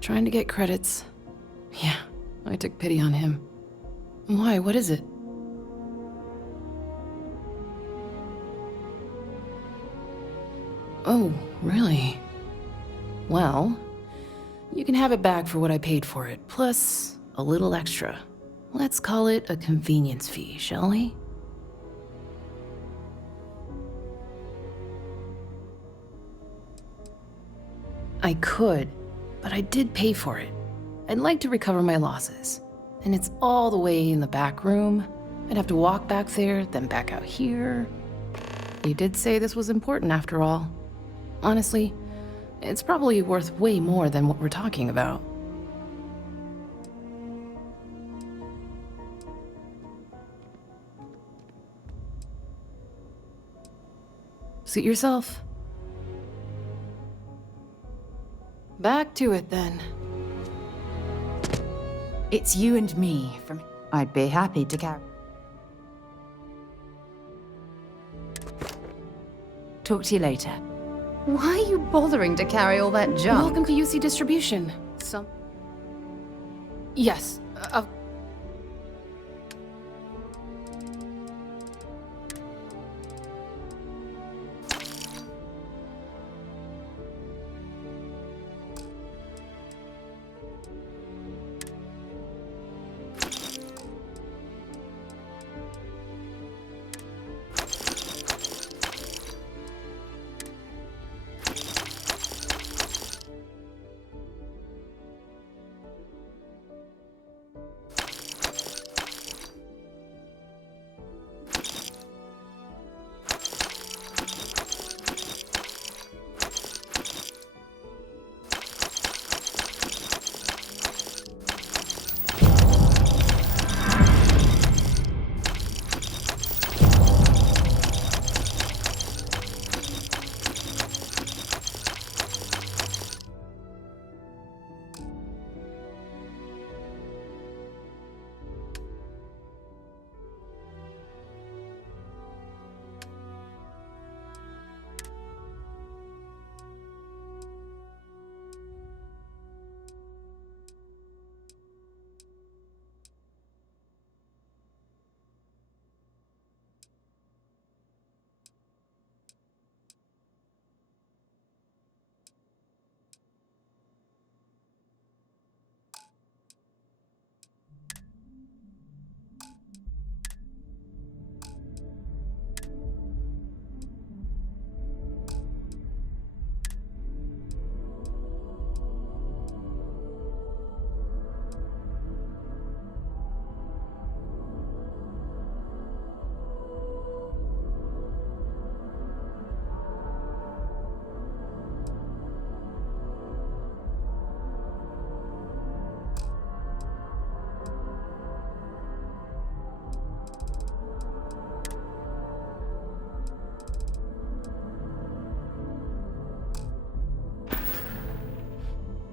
trying to get credits. Yeah, I took pity on him. Why, what is it? Oh, really? Well, you can have it back for what I paid for it, plus a little extra. Let's call it a convenience fee, shall we? I could, but I did pay for it. I'd like to recover my losses. And it's all the way in the back room. I'd have to walk back there, then back out here. You did say this was important after all. Honestly, it's probably worth way more than what we're talking about. Suit yourself. Back to it then. It's you and me from... I'd be happy to carry... Talk to you later. Why are you bothering to carry all that junk? Welcome to UC Distribution. Yes.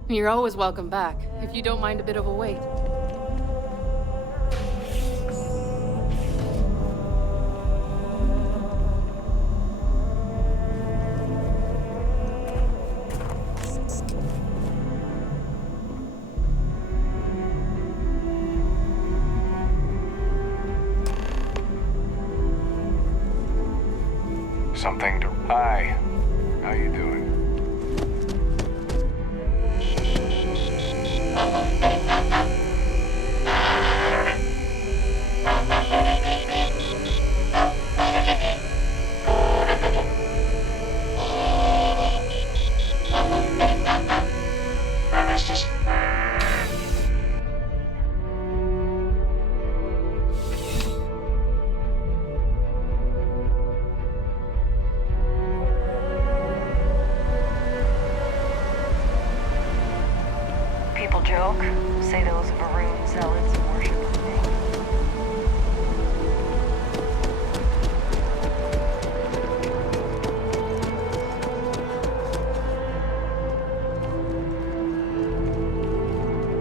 You're always welcome back, if you don't mind a bit of a wait. Something to... Hi. How you doing? little joke. Say those Varun zealots worship me.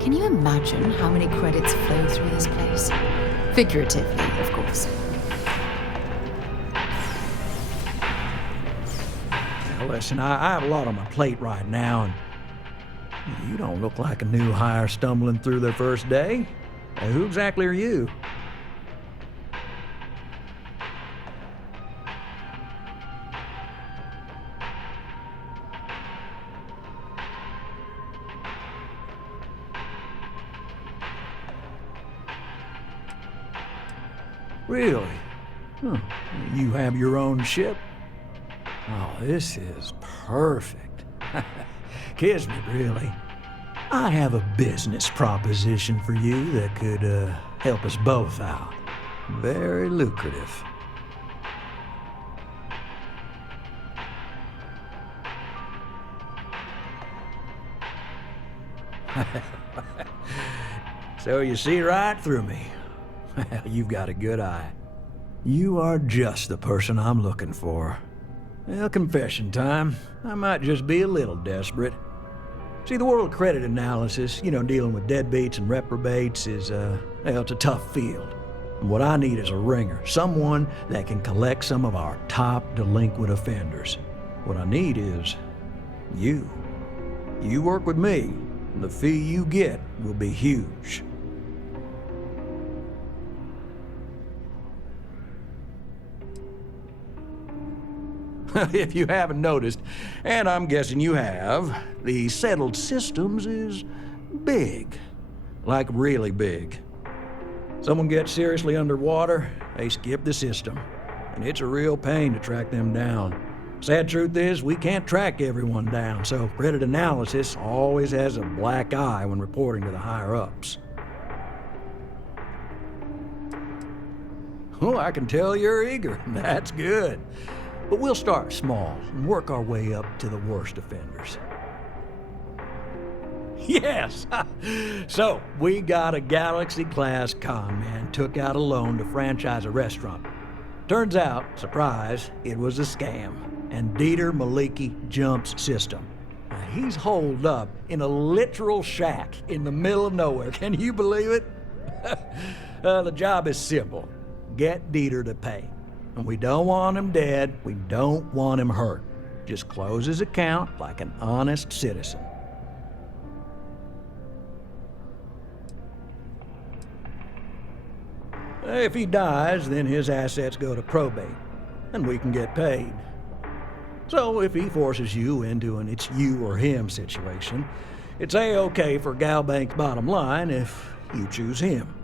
Can you imagine how many credits flow through this place? Figuratively, of course. Now, listen, I have a lot on my plate right now, and you don't look like a new hire stumbling through their first day. Now, who exactly are you? Really? Huh. You have your own ship? Oh, this is perfect. Kismet, really. I have a business proposition for you that could help us both out. Very lucrative. So you see right through me. You've got a good eye. You are just the person I'm looking for. Well, confession time. I might just be a little desperate. See, the world credit analysis, dealing with deadbeats and reprobates is, it's a tough field. And what I need is a ringer, someone that can collect some of our top delinquent offenders. What I need is you. You work with me, and the fee you get will be huge. If you haven't noticed, and I'm guessing you have, the settled systems is big. Like really big. Someone gets seriously underwater, they skip the system. And it's a real pain to track them down. Sad truth is, we can't track everyone down, so credit analysis always has a black eye when reporting to the higher-ups. Oh, I can tell you're eager. That's good. But we'll start small and work our way up to the worst offenders. Yes! So, we got a Galaxy-class con man took out a loan to franchise a restaurant. Turns out, surprise, it was a scam. And Dieter Maliki jumps system. Now, he's holed up in a literal shack in the middle of nowhere. Can you believe it? The job is simple. Get Dieter to pay. And we don't want him dead, we don't want him hurt. Just close his account like an honest citizen. If he dies, then his assets go to probate, and we can get paid. So if he forces you into an it's you or him situation, it's A-okay for Galbank's bottom line if you choose him.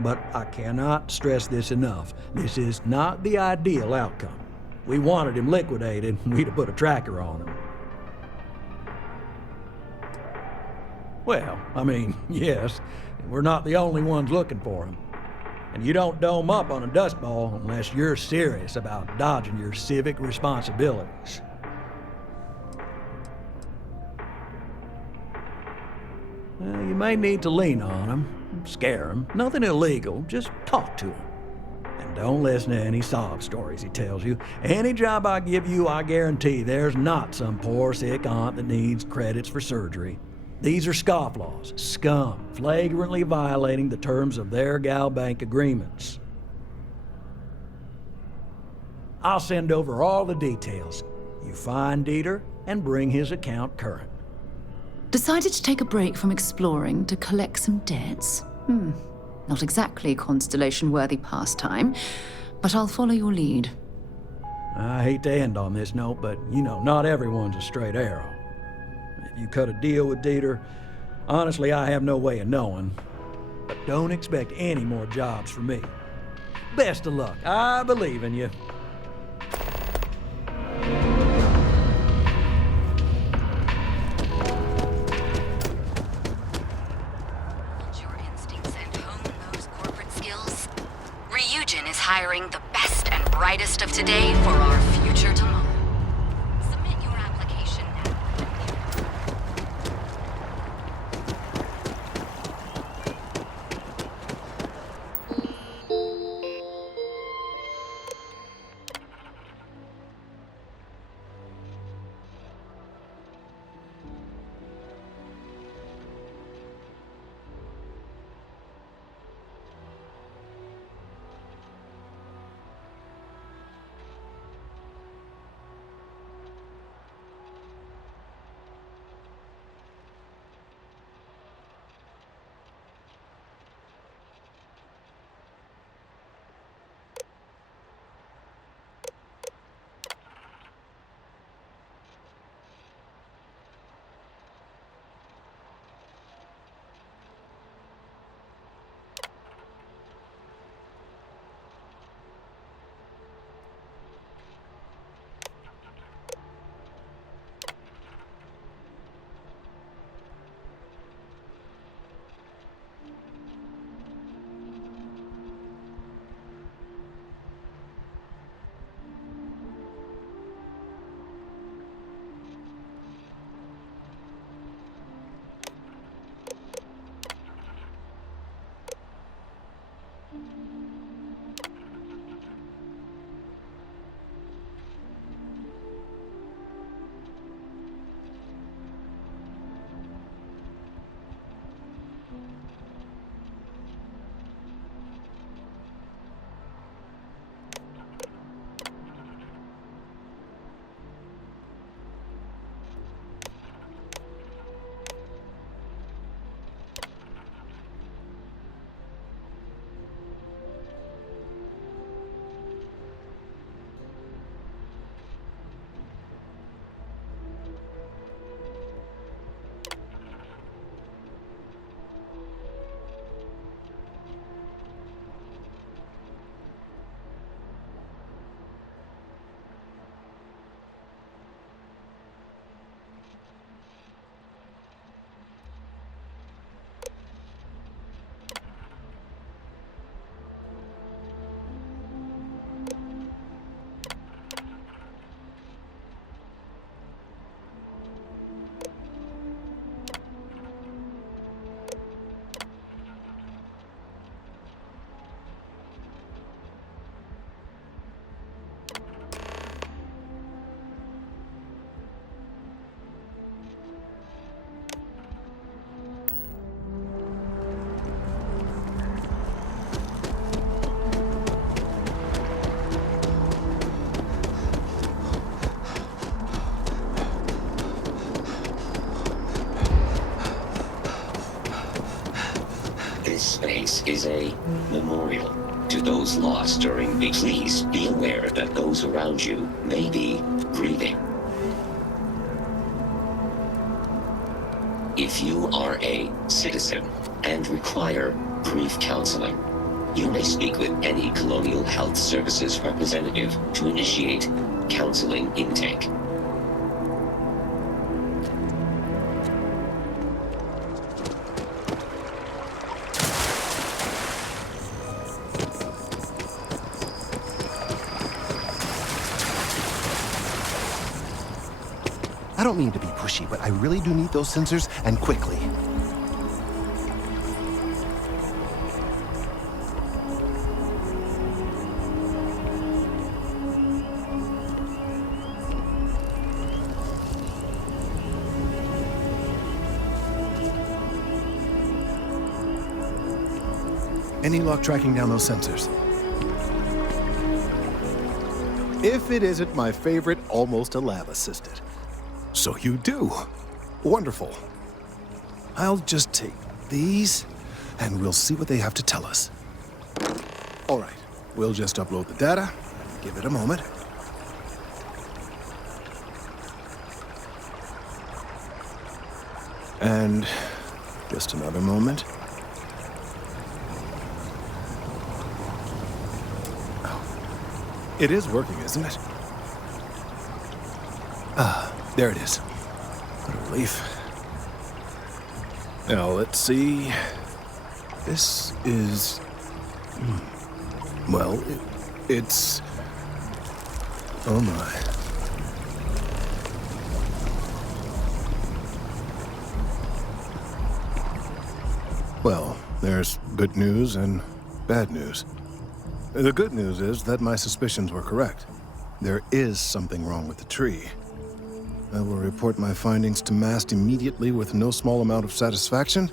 But I cannot stress this enough. This is not the ideal outcome. We wanted him liquidated, we'd have put a tracker on him. Well, I mean, yes, we're not the only ones looking for him. And you don't dome up on a dust ball unless you're serious about dodging your civic responsibilities. Well, you may need to lean on him. Scare him. Nothing illegal. Just talk to him. And don't listen to any sob stories he tells you. Any job I give you, I guarantee there's not some poor sick aunt that needs credits for surgery. These are scofflaws, scum, flagrantly violating the terms of their Galbank agreements. I'll send over all the details. You find Dieter and bring his account current. Decided to take a break from exploring to collect some debts? Not exactly constellation-worthy pastime, but I'll follow your lead. I hate to end on this note, but not everyone's a straight arrow. If you cut a deal with Dieter, honestly, I have no way of knowing. But don't expect any more jobs from me. Best of luck. I believe in you. Hiring the best and brightest of today for our future tomorrow. Submit your application now. base is a memorial to those lost during the... Please be aware that those around you may be grieving. If you are a citizen and require grief counseling, you may speak with any Colonial Health Services representative to initiate counseling intake. I don't mean to be pushy, but I really do need those sensors, and quickly. Any luck tracking down those sensors? If it isn't my favorite, almost a lab assistant. So you do. Wonderful. I'll just take these, and we'll see what they have to tell us. All right, we'll just upload the data. Give it a moment. And just another moment. It is working, isn't it? Ah, there it is. What a relief. Now, let's see. This is... Well, it's... Oh my. Well, there's good news and bad news. The good news is that my suspicions were correct. There is something wrong with the tree. I will report my findings to MAST immediately with no small amount of satisfaction.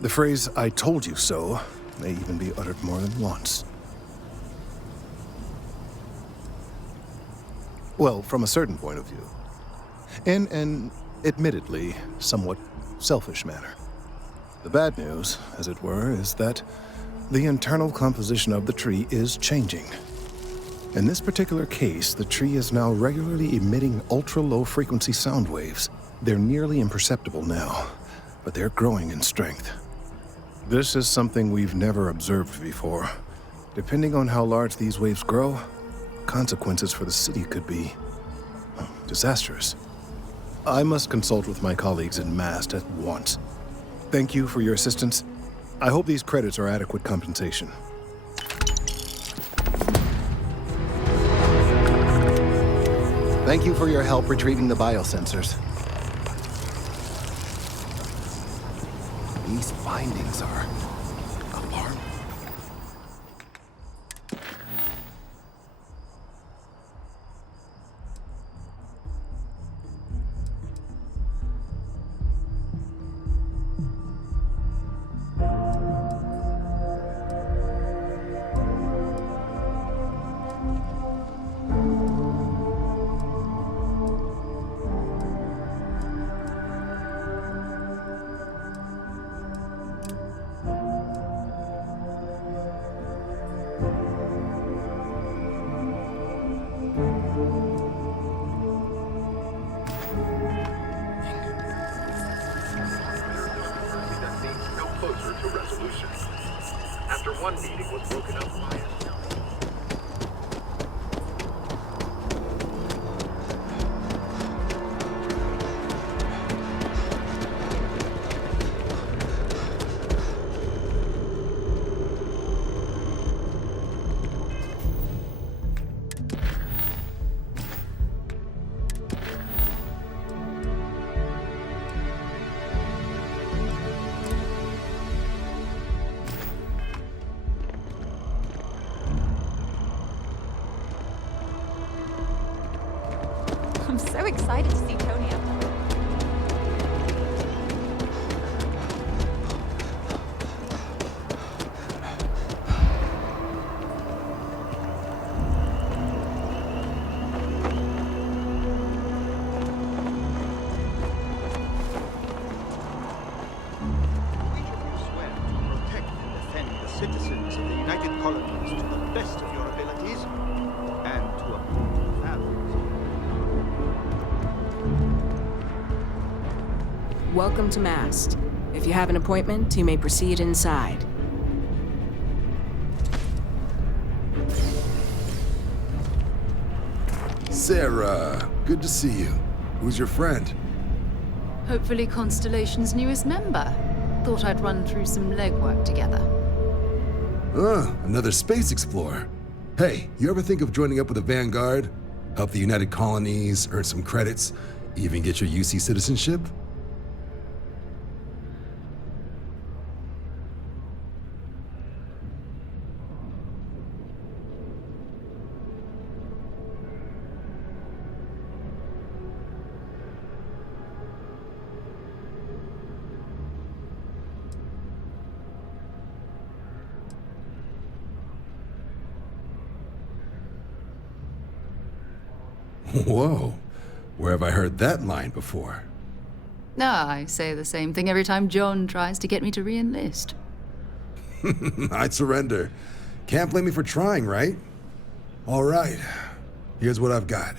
The phrase, "I told you so," may even be uttered more than once. Well, from a certain point of view. In an, admittedly, somewhat selfish manner. The bad news, as it were, is that the internal composition of the tree is changing. In this particular case, the tree is now regularly emitting ultra-low frequency sound waves. They're nearly imperceptible now, but they're growing in strength. This is something we've never observed before. Depending on how large these waves grow, consequences for the city could be disastrous. I must consult with my colleagues in MAST at once. Thank you for your assistance. I hope these credits are adequate compensation. Thank you for your help retrieving the biosensors. These findings are alarming. After one meeting was broken up by I'm so excited to see Tony up there. Swim to protect and defend Welcome to Mast. If you have an appointment, you may proceed inside. Sarah, good to see you. Who's your friend? Hopefully Constellation's newest member. Thought I'd run through some legwork together. Another space explorer. Hey, you ever think of joining up with the Vanguard? Help the United Colonies, earn some credits, even get your UC citizenship? Whoa, where have I heard that line before? I say the same thing every time John tries to get me to re-enlist. I'd surrender. Can't blame me for trying, right? All right, here's what I've got.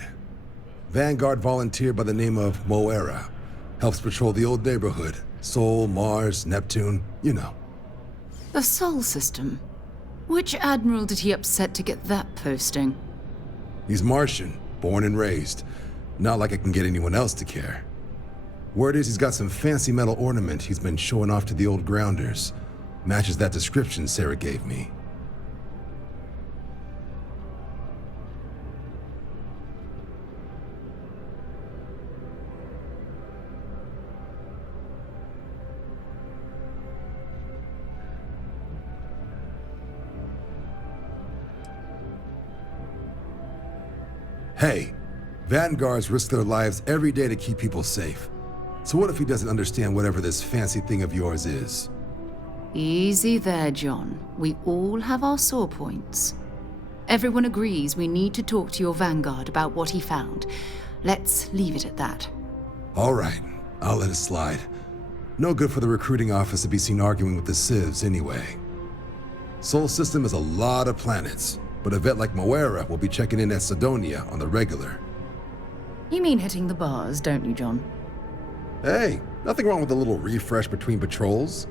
Vanguard volunteer by the name of Moera. Helps patrol the old neighborhood. Sol, Mars, Neptune, you know. The Sol system? Which admiral did he upset to get that posting? He's Martian. Born and raised. Not like I can get anyone else to care. Word is he's got some fancy metal ornament he's been showing off to the old grounders. Matches that description Sarah gave me. Hey, Vanguards risk their lives every day to keep people safe. So what if he doesn't understand whatever this fancy thing of yours is? Easy there, John. We all have our sore points. Everyone agrees we need to talk to your Vanguard about what he found. Let's leave it at that. All right, I'll let it slide. No good for the recruiting office to be seen arguing with the civs anyway. Sol system is a lot of planets. But a vet like Moera will be checking in at Sidonia on the regular. You mean hitting the bars, don't you, John? Hey, nothing wrong with a little refresh between patrols.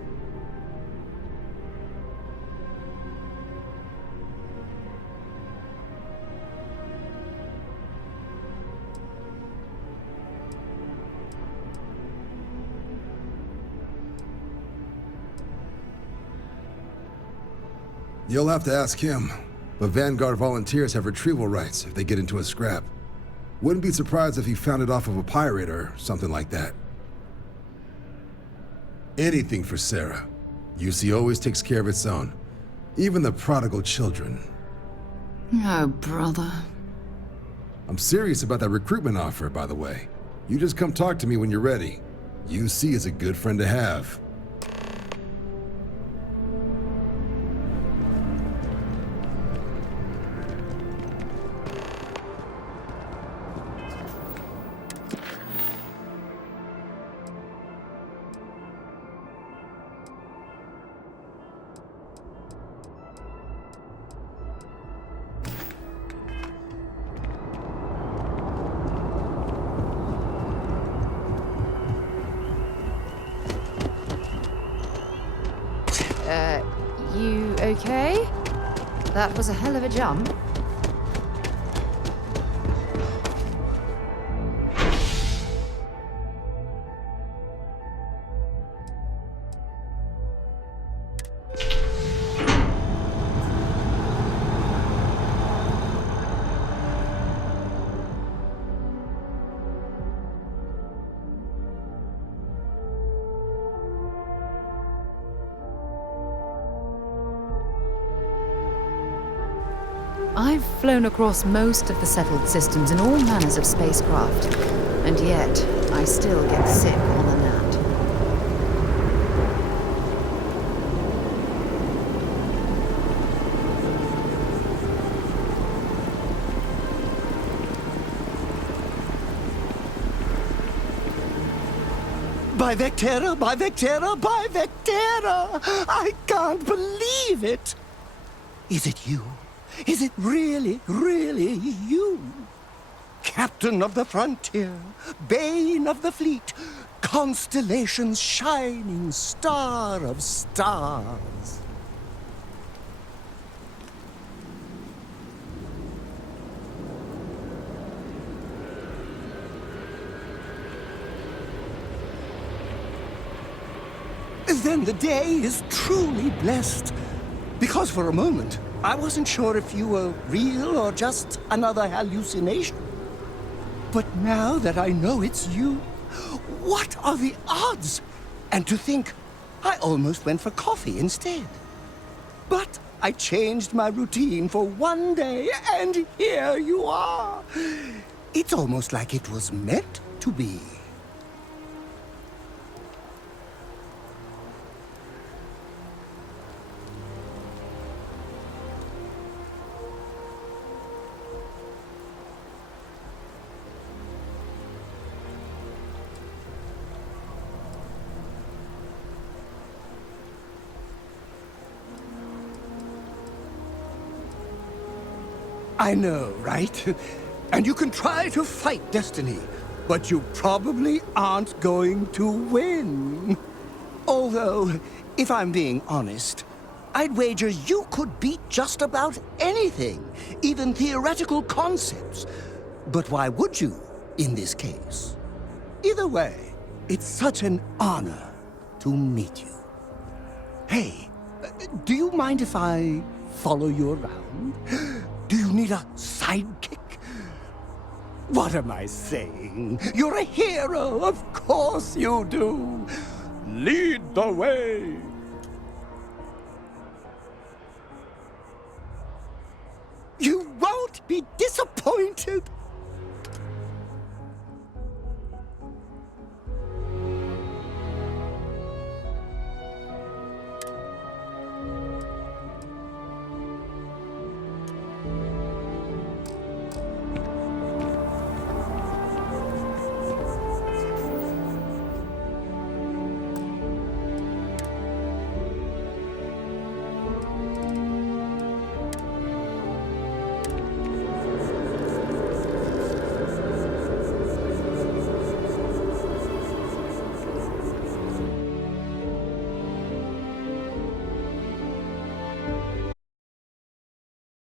You'll have to ask him. But Vanguard volunteers have retrieval rights if they get into a scrap. Wouldn't be surprised if he found it off of a pirate or something like that. Anything for Sarah. UC always takes care of its own. Even the prodigal children. Oh, brother. I'm serious about that recruitment offer, by the way. You just come talk to me when you're ready. UC is a good friend to have. You okay? That was a hell of a jump. I've flown across most of the settled systems in all manners of spacecraft, and yet I still get sick on the gnat. By Vectera, by Vectera, by Vectera! I can't believe it! Is it you? Is it really, really you? Captain of the frontier, bane of the fleet, constellation's shining star of stars. Then the day is truly blessed. Because for a moment, I wasn't sure if you were real or just another hallucination. But now that I know it's you, what are the odds? And to think, I almost went for coffee instead. But I changed my routine for one day, and here you are. It's almost like it was meant to be. I know, right? And you can try to fight destiny, but you probably aren't going to win. Although, if I'm being honest, I'd wager you could beat just about anything, even theoretical concepts. But why would you, in this case? Either way, it's such an honor to meet you. Hey, do you mind if I follow you around? Do you need a sidekick? What am I saying? You're a hero, of course you do. Lead the way. You won't be disappointed.